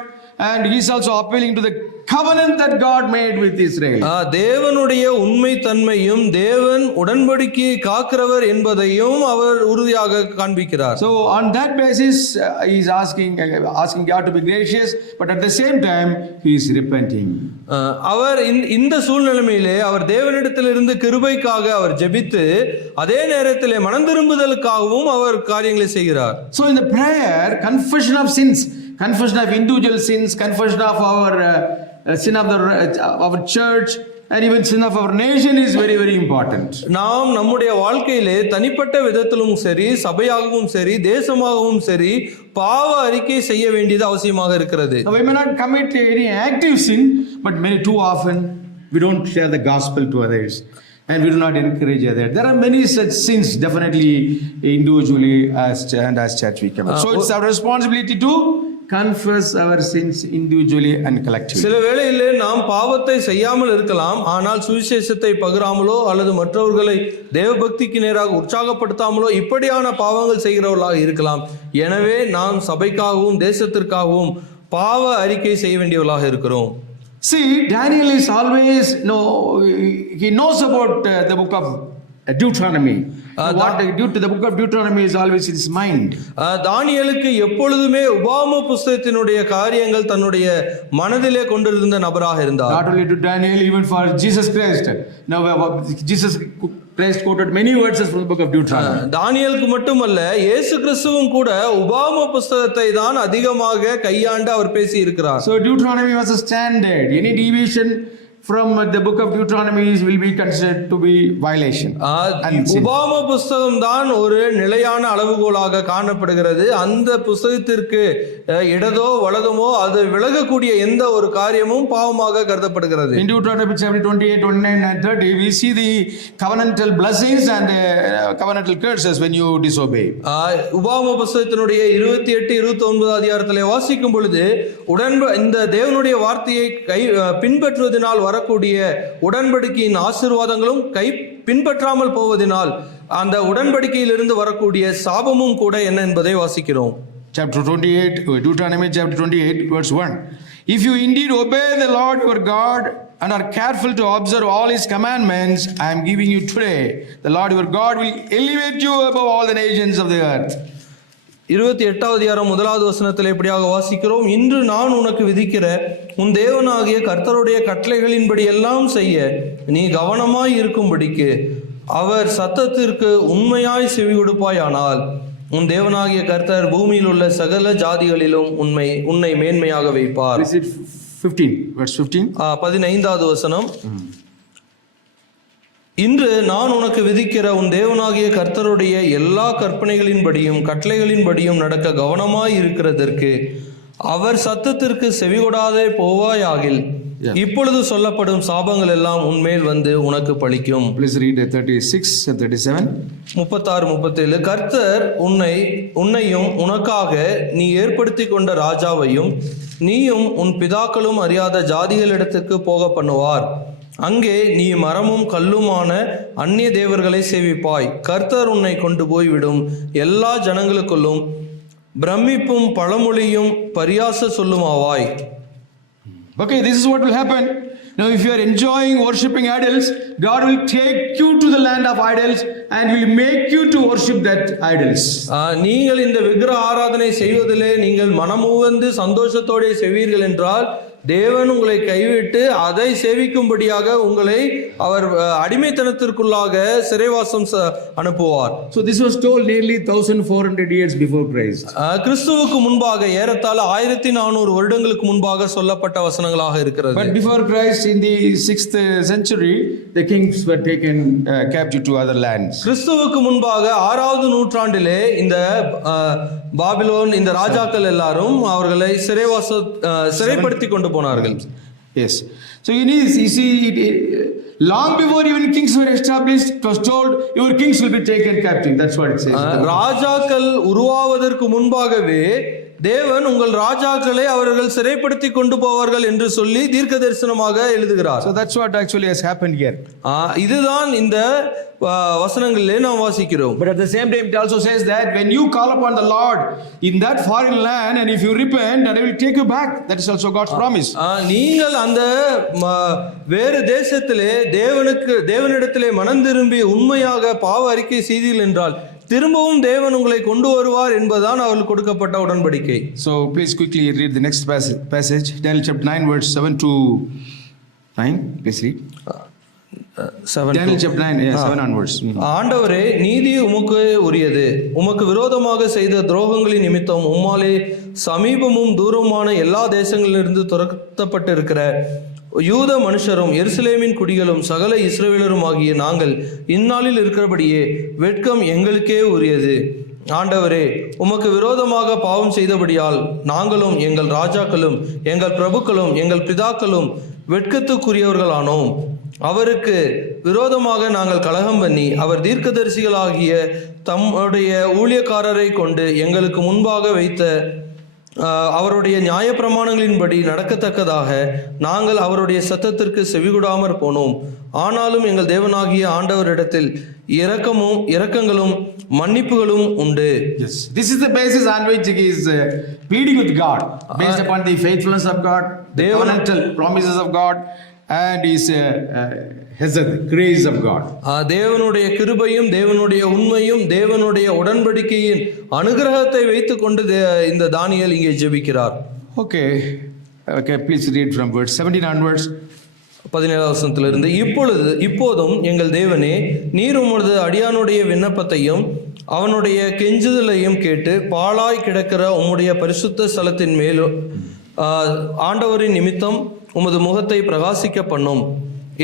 and he is also appealing to the covenant that God made with Israel. தேவனுடைய உண்மை தன்மையும் தேவன் உடன்படிக்கையை காக்கிறவர் என்பதையும் அவர் உறுதியாக காண்பிக்கிறார். So on that basis he is asking God to be gracious, but at the same time he is repenting. அவர் இந்த சூழ்நிலையிலே அவர் தேவனிடத்திலிருந்து கிருபைக்காக அவர் ஜெபித்து அதே நேரத்திலே மனம் திரும்புதலுக்காகவும் அவர் காரியங்களை செய்கிறார். So in the prayer, confession of sins, confession of individual sins, confession of our sin of our church, and even sin of our nation is very, very important. நாம் நம்முடைய வாழ்க்கையிலே தனிப்பட்ட விதத்திலும் சரி, சபையாகவும் சரி, தேசமாகவும் சரி, பாவ அறிக்கை செய்ய வேண்டியது அவசியமாக இருக்கிறது. Now, we may not commit any active sin, but too often we don't share the gospel to others, and we do not encourage others. There are many such sins, definitely individually and as church we commit. So it's our responsibility to confess our sins individually and collectively. சில வேளையிலே நாம் பாவத்தை செய்யாமல் இருக்கலாம், ஆனால் சுவிசேஷத்தை பகிராமலோ அல்லது மற்றவர்களை தேவபக்திக்கு நேராக உற்சாகப்படுத்தாமலோ இப்படியான பாவங்கள் செய்கிறவர்களாக இருக்கலாம். எனவே நாம் சபைக்காகவும் தேசத்திற்காகவும் பாவ அறிக்கை செய்ய வேண்டியவர்களாக இருக்கிறோம். See, Daniel is always he knows about the book of Deuteronomy. Due to the book of Deuteronomy is always in his mind. தானியேலுக்கு எப்பொழுதுமே உபாகம புத்தகத்தினுடைய காரியங்கள் தன்னுடைய மனதிலே கொண்டிருந்த நபராக இருந்தார். Not only to Daniel, even for Jesus Christ. Now Jesus Christ quoted many verses from the book of Deuteronomy. தானியேலுக்கு மட்டுமல்ல, இயேசு கிறிஸ்துவும் கூட உபாகம புத்தகத்தை தான் அதிகமாக கையாண்டு அவர் பேசி இருக்கிறார். So Deuteronomy was a standard. Any deviation from the book of Deuteronomy will be considered to be violation. உபாகம புத்தகம் தான் ஒரு நிலையான அளவுகோலாக காணப்படுகிறது. அந்த புத்தகத்திற்கு இடதோ வலதுமோ அது விலகக்கூடிய எந்த ஒரு காரியமும் பாவமாக கருதப்படுகிறது. In Deuteronomy chapter 28, 29 and 30 we see the covenantal blessings and covenantal curses when you disobey. உபாகம புத்தகத்தினுடைய 28, 29 அதிகாரத்திலே வாசிக்கும் பொழுது இந்த தேவனுடைய வார்த்தையை பின்பற்றுவதனால் வரக்கூடிய உடன்படிக்கையின் ஆசீர்வாதங்களும் பின்பற்றாமல் போவதனால் அந்த உடன்படிக்கையிலிருந்து வரக்கூடிய சாபமும் கூட என்ன என்பதை வாசிக்கிறோம். Chapter 28, Deuteronomy chapter 28 verse 1. If you indeed obey the Lord your God and are careful to observe all his commandments I am giving you today, the Lord your God will elevate you above all the nations of the earth. 28வது அதிகாரம் 1வது வசனத்தில் இப்படியாக வாசிக்கிறோம். இன்று நான் உனக்கு விதிக்கிற உன் தேவனாகிய கர்த்தருடைய கட்டளைகளின்படி எல்லாம் செய்ய நீ கவனமாய் இருக்கும்படிக்கு அவர் சத்தத்திற்கு உண்மையாய் செவி கொடுப்பாயானால் உன் தேவனாகிய கர்த்தர் பூமியில் உள்ள சகல ஜாதிகளிலும் உன்னை மேன்மையாக வைப்பார். 15வது வசனம். இன்று நான் உனக்கு விதிக்கிற உன் தேவனாகிய கர்த்தருடைய எல்லா கற்பனைகளின்படியும் கட்டளைகளின்படியும் நடக்க கவனமாய் இருக்கிறதற்கு அவர் சத்தத்திற்கு செவிகொடாதே போவாயாகில் இப்பொழுது சொல்லப்படும் சாபங்கள் எல்லாம் உன்மேல் வந்து உனக்கு பலிக்கும். Please read 36 and 37. 36, 37. கர்த்தர் உன்னையும் உனக்காக நீ ஏற்படுத்தி கொண்ட ராஜாவையும் நீயும் உன் பிதாக்களும் அறியாத ஜாதிகளிடத்துக்கு போக பண்ணுவார். அங்கே நீ மரமும் கல்லுமான அந்நிய தேவர்களை சேவிப்பாய். கர்த்தர் உன்னை கொண்டு போய்விடும் எல்லா ஜனங்களுக்குள்ளும் பிரமிப்பும் பழமொழியும் பரியாச சொல்லுமாவாய். Okay, this is what will happen. Now if you are enjoying worshipping idols, God will take you to the land of idols and will make you to worship that idols. நீங்கள் இந்த விக்கிரக ஆராதனை செய்வதிலே நீங்கள் மனமுவந்து சந்தோஷத்தோடு செய்வீர்கள் என்றால் தேவன் உங்களை கைவிட்டு அதை சேவிக்கும்படியாக உங்களை அவர் அடிமைத்தனத்திற்குள்ளாக சிறைவாசம் அனுப்புவார். So this was told nearly 1400 years before Christ. கிறிஸ்துவுக்கு முன்பாக ஏறத்தாழ 1400 வருடங்களுக்கு முன்பாக சொல்லப்பட்ட வசனங்களாக இருக்கிறது. But before Christ, in the 6th century, the kings were taken captive to other lands. கிறிஸ்துவுக்கு முன்பாக 6வது நூற்றாண்டிலே இந்த பாபிலோன் இந்த ராஜாக்கள் எல்லாரும் அவர்களை சிறைப்படுத்தி கொண்டு போனார்கள். Yes. So you see, long before even kings were established, it was told your kings will be taken captive. That's what it says. ராஜாக்கள் உருவாவதற்கு முன்பாகவே தேவன் உங்கள் ராஜாக்களை அவர்கள் சிறைப்படுத்தி கொண்டு போவார்கள் என்று சொல்லி தீர்க்க தரிசனமாக எழுதுகிறார். So that's what actually has happened here. இதுதான் இந்த வசனங்களிலே நாம் வாசிக்கிறோம். But at the same time, it also says that when you call upon the Lord in that foreign land, and if you repent, and I will take you back. That is also God's promise. நீங்கள் அந்த வேறு தேசத்திலே தேவனிடத்திலே மனம் திரும்பி உண்மையாக பாவ அறிக்கை செய்தீர்கள் என்றால் திரும்பவும் தேவன் உங்களை கொண்டு வருவார் என்பதுதான் அவர்களுக்கு கொடுக்கப்பட்ட உடன்படிக்கை. So please quickly read the next passage, Daniel chapter 9 verse 7 to 9. Please read. Daniel chapter 9, 7 onwards. ஆண்டவரே, நீதி உமக்கு உரியது. உமக்கு விரோதமாக செய்த துரோகங்களின் நிமித்தம் உம்மாலே சமீபமும் தூரமான எல்லா தேசங்களிலிருந்து துரத்தப்பட்டிருக்கிற யூத மனுஷரும் எருசலேமின் குடிகளும் சகல இஸ்ரவேலரும் ஆகிய நாங்கள் இந்நாளில் இருக்கிறபடியே வெட்கம் எங்களுக்கே உரியது. ஆண்டவரே, உமக்கு விரோதமாக பாவம் செய்தபடியால் நாங்களும் எங்கள் ராஜாக்களும் எங்கள் பிரபுக்களும் எங்கள் பிதாக்களும் வெட்கத்துக்குரியவர்களானோம். அவருக்கு விரோதமாக நாங்கள் கலகம் பண்ணி அவர் தீர்க்கதரிசிகளாகிய தம்முடைய ஊழியக்காரரை கொண்டு எங்களுக்கு முன்பாக வைத்த அவருடைய நியாயப்பிரமாணங்களின்படி நடக்கத்தக்கதாக நாங்கள் அவருடைய சத்தத்திற்கு செவிகொடாமற் போனோம். ஆனாலும் எங்கள் தேவனாகிய ஆண்டவரிடத்தில் இரக்கங்களும் மன்னிப்புகளும் உண்டு. Yes, this is the basis on which he is pleading with God, based upon the faithfulness of God, the covenantal promises of God, and his grace of God. தேவனுடைய கிருபையும் தேவனுடைய உண்மையும் தேவனுடைய உடன்படிக்கையின் அனுகிரகத்தை வைத்துக் கொண்டு இந்த தானியேல் இங்கே ஜெபிக்கிறார். Okay, please read from verse 17 onwards. 17வது வசனத்திலிருந்து, இப்போதும் எங்கள் தேவனே, நீர் உமது அடியானுடைய விண்ணப்பத்தையும் அவனுடைய கெஞ்சுதலையும் கேட்டு பாழாய் கிடக்கிற உம்முடைய பரிசுத்த ஸ்தலத்தின் மேலும் ஆண்டவரின் நிமித்தம் உமது முகத்தை பிரகாசிக்க பண்ணும்.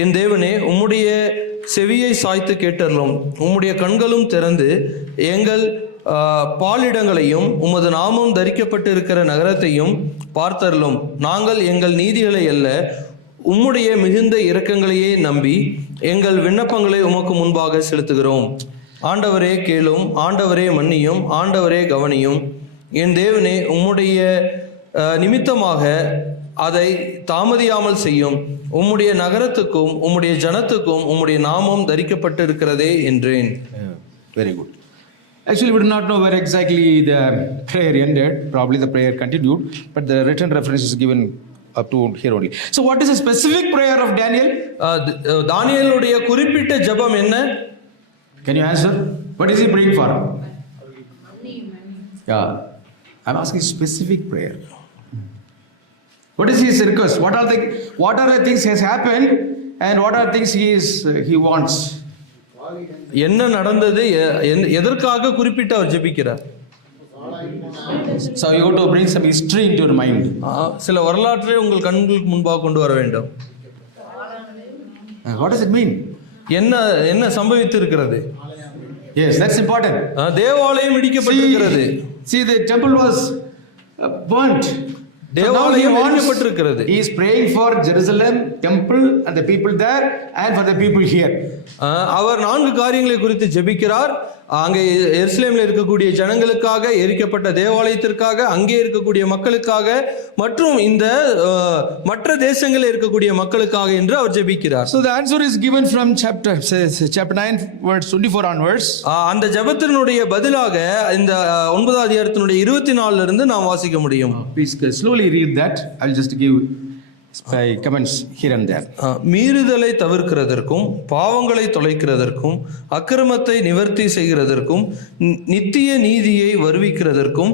என் தேவனே, உம்முடைய செவியை சாய்த்து கேட்டருளும். உம்முடைய கண்களும் திறந்து எங்கள் பாலிடங்களையும் உமது நாமம் தரிக்கப்பட்டிருக்கிற நகரத்தையும் பார்த்தருளும். நாங்கள் எங்கள் நீதிகளை அல்ல, உம்முடைய மிகுந்த இரக்கங்களையே நம்பி எங்கள் விண்ணப்பங்களை உமக்கு முன்பாக செலுத்துகிறோம். ஆண்டவரே கேளும், ஆண்டவரே மன்னியும், ஆண்டவரே கவனியும். என் தேவனே, உம்முடைய நிமித்தமாக அதை தாமதியாமல் செய்யும். உம்முடைய நகரத்துக்கும் உம்முடைய ஜனத்துக்கும் உம்முடைய நாமம் தரிக்கப்பட்டிருக்கிறதே என்றேன். Very good. Actually, we do not know where exactly the prayer ended. Probably the prayer continued, but the written reference is given up to here only. So what is the specific prayer of Daniel? தானியேலுடைய குறிப்பிட்ட ஜெபம் என்ன? Can you answer? What is he praying for? Yeah, I'm asking specific prayer. What is his request? What are the things has happened, and what are things he wants? என்ன நடந்தது, எதற்காக குறிப்பிட்டு அவர் ஜெபிக்கிறார்? So you have to bring some history into your mind. சில வரலாற்றை உங்கள் கண்களுக்கு முன்பாக கொண்டு வர வேண்டும். What does it mean? என்ன சம்பவித்து இருக்கிறது? Yes, that's important. தேவாலயம் இடிக்கப்பட்டிருக்கிறது. See, the temple was burnt. தேவாலயம் இடிக்கப்பட்டிருக்கிறது. He is praying for Jerusalem temple and the people there, and for the people here. அவர் 4 காரியங்களை குறித்து ஜெபிக்கிறார். அங்கே எருசலேமில் இருக்கக்கூடிய ஜனங்களுக்காக, எரிக்கப்பட்ட தேவாலயத்திற்காக, அங்கே இருக்கக்கூடிய மக்களுக்காக, மற்றும் இந்த மற்ற தேசங்களில் இருக்கக்கூடிய மக்களுக்காக என்று அவர் ஜெபிக்கிறார். So the answer is given from chapter 9 verse 24 onwards. அந்த ஜெபத்தினுடைய பதிலாக இந்த 9வது அதிகாரத்தினுடைய 24 இருந்து நாம் வாசிக்க முடியும். Please slowly read that. I'll just give comments here and there. மீறுதலை தவிர்க்கிறதற்கும், பாவங்களை தொலைக்கிறதற்கும், அக்கிரமத்தை நிவர்த்தி செய்கிறதற்கும், நித்திய நீதியை வருவிக்கிறதற்கும்,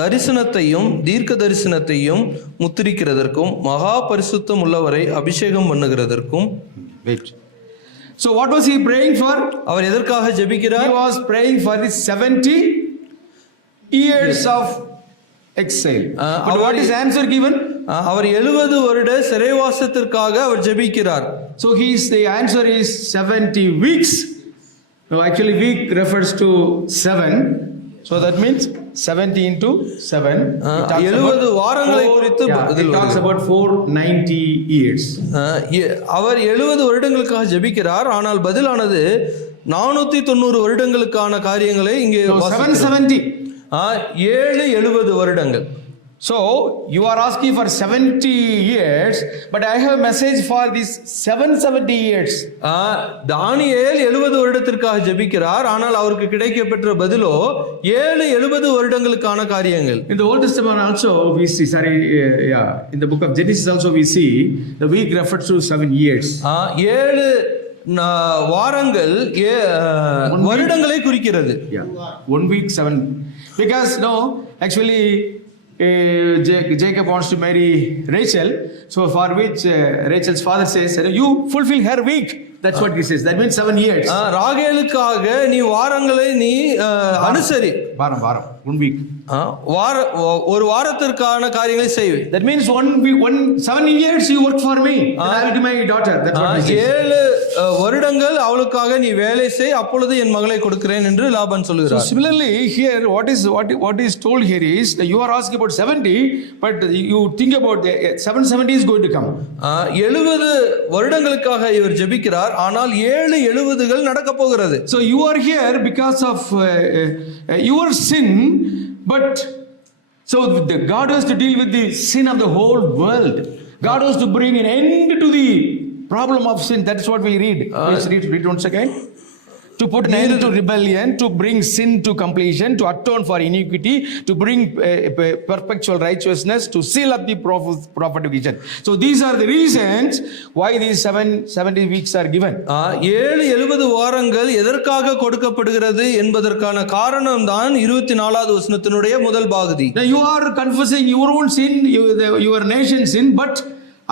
தரிசனத்தையும் தீர்க்க தரிசனத்தையும் முத்திரிக்கிறதற்கும், மகா பரிசுத்தம் உள்ளவரை அபிஷேகம் பண்ணுகிறதற்கும். Wait. So what was he praying for? அவர் எதற்காக ஜெபிக்கிறார்? He was praying for the 70 years of exile. But what is answer given? அவர் 70 வருட சிறைவாசத்திற்காக அவர் ஜெபிக்கிறார். So the answer is 70 weeks. No, actually week refers to 7. So that means 70 into 7. 70 வாரங்களை குறித்து it talks about 490 years. அவர் 70 வருடங்களுக்காக ஜெபிக்கிறார். ஆனால் பதிலானது 490 வருடங்களுக்கான காரியங்களை இங்கே 770. 70 வருடங்கள். So you are asking for 70 years, but I have a message for these 770 years. தானியேல் 70 வருடத்திற்காக ஜெபிக்கிறார். ஆனால் அவருக்கு கிடைக்கப்பெற்ற பதிலோ 70 வருடங்களுக்கான காரியங்கள். In the Old Testament also we see, in the book of Genesis also we see the week refers to 7 years. 7 வாரங்கள் வருடங்களை குறிக்கிறது. Yeah, 1 week 7, because no, actually Jacob wants to marry Rachel, so for which Rachel's father says, you fulfill her week. That's what he says. That means 7 years. ராகேலுக்காக நீ வாரங்களை நீ அனுசரி. வாரம் 1 week. ஒரு வாரத்திற்கான காரியங்களை செய். That means 7 years you work for me. I will be my daughter. That's what he says. 7 வருடங்கள் அவளுக்காக நீ வேலை செய், அப்பொழுது என் மகளை கொடுக்கிறேன் என்று லாபான் சொல்கிறார். So similarly here what is told here is that you are asking about 70, but you think about 770 is going to come. 70 வருடங்களுக்காக இவர் ஜெபிக்கிறார். ஆனால் 70 நடக்க போகிறது. So you are here because of your sin, but so God has to deal with the sin of the whole world. God has to bring an end to the problem of sin. That's what we read. Let's read once again. To put an end to rebellion, to bring sin to completion, to atone for iniquity, to bring perpetual righteousness, to seal up the prophetic vision. So these are the reasons why these 770 weeks are given. 70 வாரங்கள் எதற்காக கொடுக்கப்படுகிறது என்பதற்கான காரணம் தான் 24வது வசனத்தினுடைய முதல் பாகதி. Now you are confessing your own sin, your nation's sin, but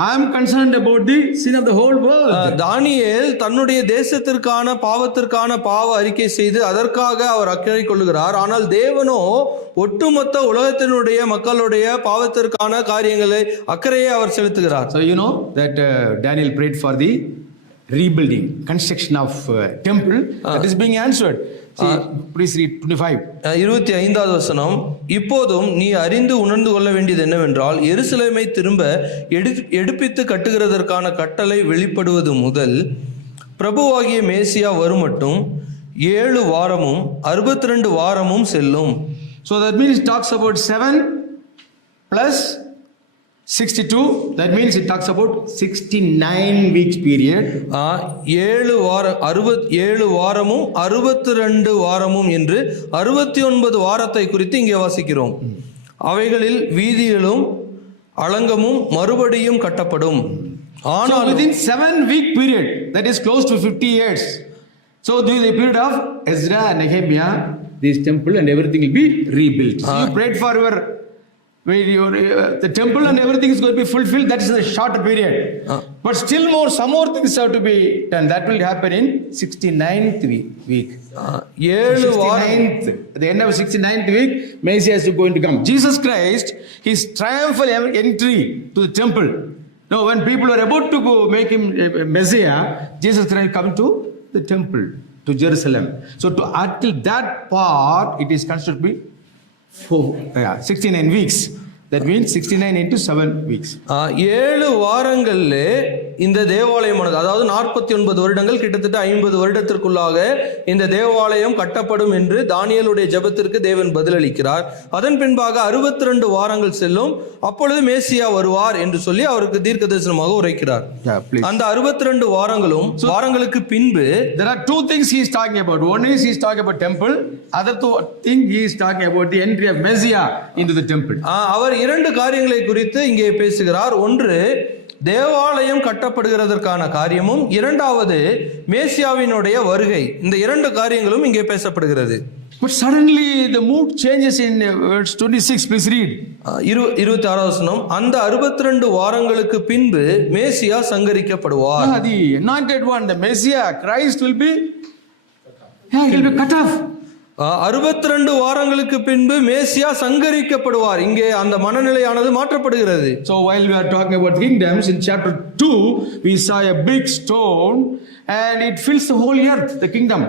I am concerned about the sin of the whole world. தானியேல் தன்னுடைய தேசத்திற்கான பாவத்திற்கான பாவ அறிக்கை செய்து அதற்காக அவர் அக்கறை கொள்ளுகிறார். ஆனால் தேவனோ ஒட்டுமொத்த உலகத்தினுடைய மக்களுடைய பாவத்திற்கான காரியங்களை அக்கறையை அவர் செலுத்துகிறார். So you know that Daniel prayed for the rebuilding, construction of temple. That is being answered. See, please read 25. 25வது வசனம். இப்போதும் நீ அறிந்து உணர்ந்து கொள்ள வேண்டியது என்னவென்றால், எருசலேமை திரும்ப எடுப்பித்து கட்டுகிறதற்கான கட்டளை வெளிப்படுவது முதல் பிரபுவாகிய மேசியா வருமட்டும் 7 வாரமும் 62 வாரமும் செல்லும். So that means it talks about 7 plus 62. That means it talks about 69 weeks period. 7 வாரமும் 62 வாரமும் என்று 69 வாரத்தை குறித்து இங்கே வாசிக்கிறோம். அவைகளில் வீதிகளும் அலங்கமும் மறுபடியும் கட்டப்படும். ஆனால் within 7 week period, that is close to 50 years. So during the period of Ezra and Nehemiah, this temple and everything will be rebuilt. So you prayed for the temple and everything is going to be fulfilled. That is a shorter period. But still some more things have to be done. That will happen in 69th week. 69th. At the end of 69th week, Messiah is going to come. Jesus Christ, his triumphal entry to the temple. Now when people were about to go make him a Messiah, Jesus Christ come to the temple, to Jerusalem. So until that part, it is considered to be 69 weeks. That means 69 into 7 weeks. 7 வாரங்கள்ல இந்த தேவாலயமானது, அதாவது 49 வருடங்கள், கிட்டத்தட்ட 50 வருடத்திற்குள்ளாக இந்த தேவாலயம் கட்டப்படும் என்று தானியேலுடைய ஜெபத்திற்கு தேவன் பதிலளிக்கிறார். அதன் பின்பாக 62 வாரங்கள் செல்லும், அப்பொழுது மேசியா வருவார் என்று சொல்லி அவருக்கு தீர்க்க தரிசனமாக உரைக்கிறார். அந்த 62 வாரங்களுக்கு பின்பு there are two things he is talking about. One is he is talking about temple. Other thing he is talking about the entry of Messiah into the temple. அவர் 2 காரியங்களை குறித்து இங்கே பேசுகிறார். ஒன்று தேவாலயம் கட்டப்படுகிறதற்கான காரியமும், இரண்டாவது மேசியாவினுடைய வருகை. இந்த 2 காரியங்களும் இங்கே பேசப்படுகிறது. But suddenly the mood changes in verse 26. Please read. 26வது வசனம். அந்த 62 வாரங்களுக்கு பின்பு மேசியா சங்கரிக்கப்படுவார். The anointed one, the Messiah, Christ will be cut off. 62 வாரங்களுக்கு பின்பு மேசியா சங்கரிக்கப்படுவார். இங்கே அந்த மனநிலையானது மாற்றப்படுகிறது. So while we are talking about kingdoms, in chapter 2 we saw a big stone and it fills the whole earth, the kingdom.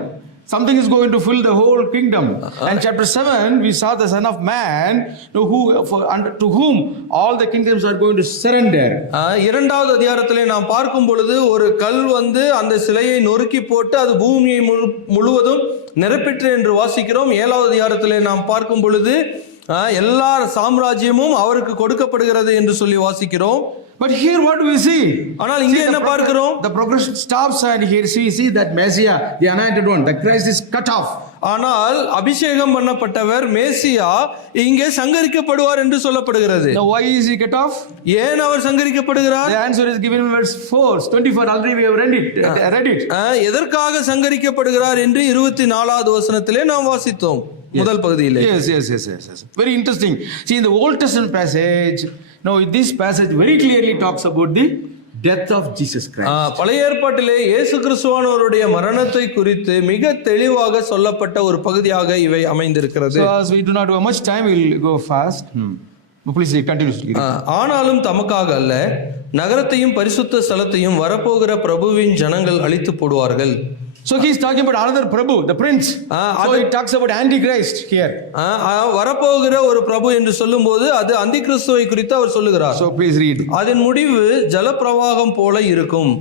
Something is going to fill the whole kingdom. And chapter 7 we saw the Son of Man to whom all the kingdoms are going to surrender. இரண்டாவது அதிகாரத்திலே நாம் பார்க்கும் பொழுது ஒரு கல் வந்து அந்த சிலையை நொறுக்கி போட்டு அது பூமியை முழுவதும் நிரப்பிற்று என்று வாசிக்கிறோம். 7வது அதிகாரத்திலே நாம் பார்க்கும் பொழுது எல்லா சாம்ராஜ்யமும் அவருக்கு கொடுக்கப்படுகிறது என்று சொல்லி வாசிக்கிறோம். But here what do we see? ஆனால் இங்கே என்ன பார்க்கிறோம்? The progression stops and here we see that Messiah, the anointed one, the Christ is cut off. ஆனால் அபிஷேகம் பண்ணப்பட்டவர் மேசியா இங்கே சங்கரிக்கப்படுவார் என்று சொல்லப்படுகிறது. Now why is he cut off? ஏன் அவர் சங்கரிக்கப்படுகிறார்? The answer is given in verse 24. Already we have read it. எதற்காக சங்கரிக்கப்படுகிறார் என்று 24வது வசனத்திலே நாம் வாசித்தோம். முதல் பகுதியிலே. Yes. Very interesting. See, in the Old Testament passage, now this passage very clearly talks about the death of Jesus Christ. பழைய ஏற்பாட்டிலே இயேசு கிறிஸ்துவானவருடைய மரணத்தை குறித்து மிக தெளிவாக சொல்லப்பட்ட ஒரு பகுதியாக இவை அமைந்திருக்கிறது. So as we do not have much time, we will go fast. Please continue. ஆனாலும் தமக்காக அல்ல, நகரத்தையும் பரிசுத்த ஸ்தலத்தையும் வரப்போகிற பிரபுவின் ஜனங்கள் அழித்து போடுவார்கள். So he is talking about another Prabhu, the prince. So he talks about Antichrist here. வரப்போகிற ஒரு பிரபு என்று சொல்லும்போது அது அந்தி கிறிஸ்துவை குறித்து அவர் சொல்லுகிறார். So please read. அதன் முடிவு ஜலப்பிரவாகம் போல இருக்கும்.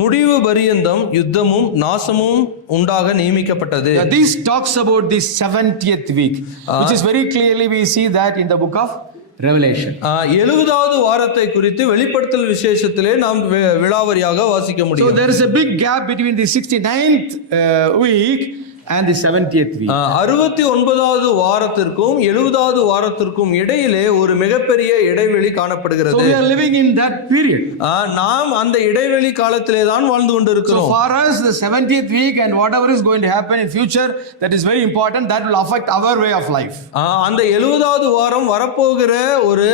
முடிவு பரியந்தம் யுத்தமும் நாசமும் உண்டாக நியமிக்கப்பட்டது. This talks about the 70th week, which is very clearly we see that in the book of Revelation. 70வது வாரத்தை குறித்து வெளிப்படுத்தல் விசேஷத்திலே நாம் விலாவரியாக வாசிக்க முடியும். So there is a big gap between the 69th week and the 70th week. 69வது வாரத்திற்கும் 70வது வாரத்திற்கும் இடையிலே ஒரு மிகப்பெரிய இடைவெளி காணப்படுகிறது. So we are living in that period. நாம் அந்த இடைவெளி காலத்திலே தான் வாழ்ந்து கொண்டிருக்கிறோம். So for us the 70th week and whatever is going to happen in future, that is very important. That will affect our way of life. அந்த 70வது வாரம் வரப்போகிற ஒரு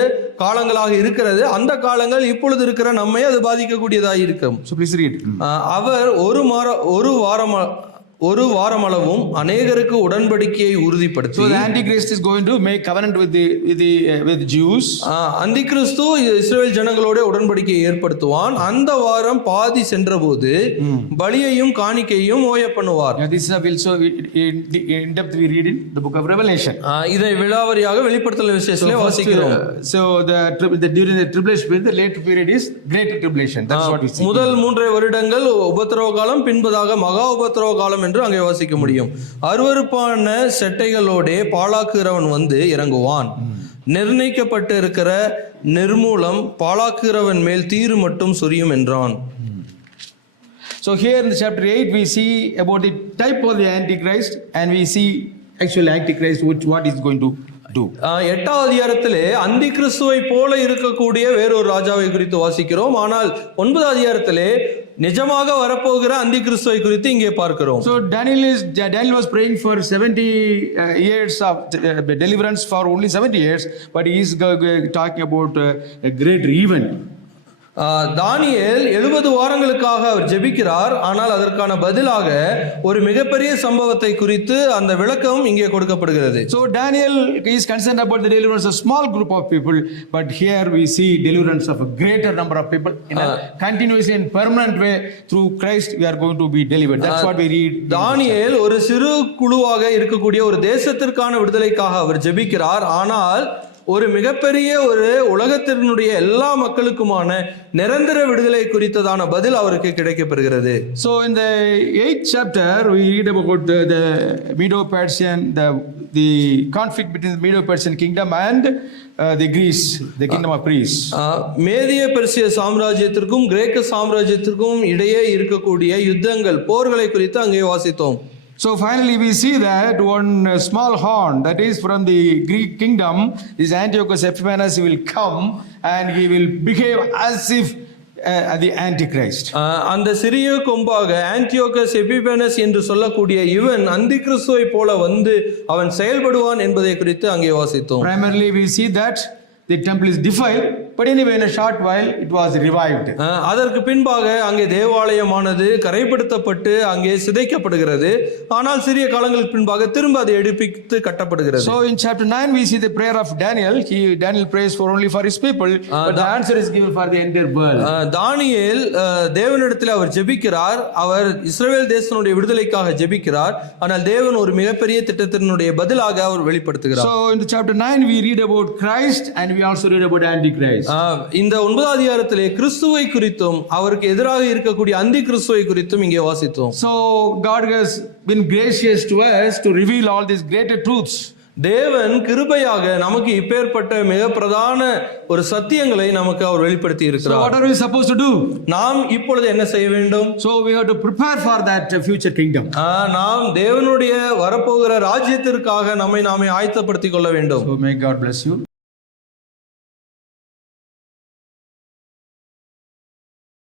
காலங்களாக இருக்கிறது. அந்த காலங்கள் இப்பொழுது இருக்கிற நம்மை அது பாதிக்கக்கூடியதாக இருக்கும். So please read. அவர் ஒரு வாரமளவும் அநேகருக்கு உடன்படிக்கையை உறுதிப்படுத்தி. So the Antichrist is going to make covenant with Jews. அந்திகிறிஸ்து இஸ்ரவேல் ஜனங்களோட உடன்படிக்கையை ஏற்படுத்துவான். அந்த வாரம் பாதி சென்றபோது பலியையும் காணிக்கையும் ஓய பண்ணுவார். This is also in depth we read in the book of Revelation. இதை விலாவரியாக வெளிப்படுத்தல் விசேஷத்திலே வாசிக்கிறோம். So during the tribulation period, the later period is great tribulation. That's what we see. முதல் 3 வருடங்கள் உபத்திரவ காலம், பின்பதாக மகா உபத்திரவ காலம் என்று அங்கே வாசிக்க முடியும். அருவருப்பான செட்டைகளோடே பாழாக்குகிறவன் வந்து இறங்குவான். நிர்ணயிக்கப்பட்டு இருக்கிற நிர்மூலம் பாழாக்குகிறவன் மேல் தீரு மட்டும் சொரியும் என்றான். So here in chapter 8 we see about the type of the Antichrist and we see actual Antichrist what is going to do. 8வது அதிகாரத்திலே அந்தி கிறிஸ்துவை போல இருக்கக்கூடிய வேறொரு ராஜாவை குறித்து வாசிக்கிறோம். ஆனால் 9வது அதிகாரத்திலே நிஜமாக வரப்போகிற அந்தி கிறிஸ்துவை குறித்து இங்கே பார்க்கிறோம். So Daniel was praying for 70 years of deliverance for only 70 years, but he is talking about a greater event. தானியேல் 70 வாரங்களுக்காக அவர் ஜெபிக்கிறார். ஆனால் அதற்கான பதிலாக ஒரு மிகப்பெரிய சம்பவத்தை குறித்து அந்த விளக்கம் இங்கே கொடுக்கப்படுகிறது. So Daniel is concerned about the deliverance of small group of people, but here we see deliverance of a greater number of people in a continuously and permanent way through Christ we are going to be delivered. That's what we read. தானியேல் ஒரு சிறு குழுவாக இருக்கக்கூடிய ஒரு தேசத்திற்கான விடுதலைக்காக அவர் ஜெபிக்கிறார். ஆனால் ஒரு மிகப்பெரிய ஒரு உலகத்தினுடைய எல்லா மக்களுக்குமான நிரந்தர விடுதலை குறித்ததான பதில் அவருக்கு கிடைக்கப்பெறுகிறது. So in the 8th chapter we read about the Medo-Persian, the conflict between the Medo-Persian kingdom and the Greece, the kingdom of Greece. மேதிய Persia சாம்ராஜ்யத்திற்கும் கிரேக்க சாம்ராஜ்யத்திற்கும் இடையே இருக்கக்கூடிய யுத்தங்கள், போர்களை குறித்து அங்கே வாசித்தோம். So finally we see that one small horn that is from the Greek kingdom, this Antiochus Epiphanes will come and he will behave as if the Antichrist. அந்த சிறிய கொம்பாக ஆன்டியோகஸ் எபிபேனஸ் என்று சொல்லக்கூடிய இவன் அந்தி கிறிஸ்துவை போல வந்து அவன் செயல்படுவான் என்பதை குறித்து அங்கே வாசித்தோம். Primarily we see that the temple is defiled, but anyway in a short while it was revived. அதற்கு பின்பாக அங்கே தேவாலயமானது கரைப்படுத்தப்பட்டு அங்கே சிதைக்கப்படுகிறது. ஆனால் சிறிய காலங்களுக்கு பின்பாக திரும்ப அதை எடுப்பித்து கட்டப்படுகிறது. So in chapter 9 we see the prayer of Daniel. Daniel prays for only for his people, but the answer is given for the entire world. தானியேல் தேவனிடத்தில் அவர் ஜெபிக்கிறார். அவர் இஸ்ரவேல் தேசத்தினுடைய விடுதலைக்காக ஜெபிக்கிறார். ஆனால் தேவன் ஒரு மிகப்பெரிய திட்டத்தினுடைய பதிலாக அவர் வெளிப்படுத்துகிறார். So in the chapter 9 we read about Christ and we also read about Antichrist. Antichrist. இந்த 9வது அதிகாரத்திலே கிறிஸ்துவை குறித்தும் அவருக்கு எதிராக இருக்கக்கூடிய அந்தி கிறிஸ்துவை குறித்தும் இங்கே வாசித்தோம். So God has been gracious to us to reveal all these greater truths. தேவன் கிருபையாக நமக்கு இப்பேற்பட்ட மிக பிரதான ஒரு சத்தியங்களை நமக்கு அவர் வெளிப்படுத்தி So இருக்கிறார். what are we supposed to do? நாம் இப்பொழுது என்ன செய்ய வேண்டும்? So we have to prepare for that future kingdom. நாம் தேவனுடைய வரப்போகிற ராஜ்யத்திற்காக நம்மை நாமே ஆயத்தப்படுத்திக் கொள்ள வேண்டும். So may God bless you.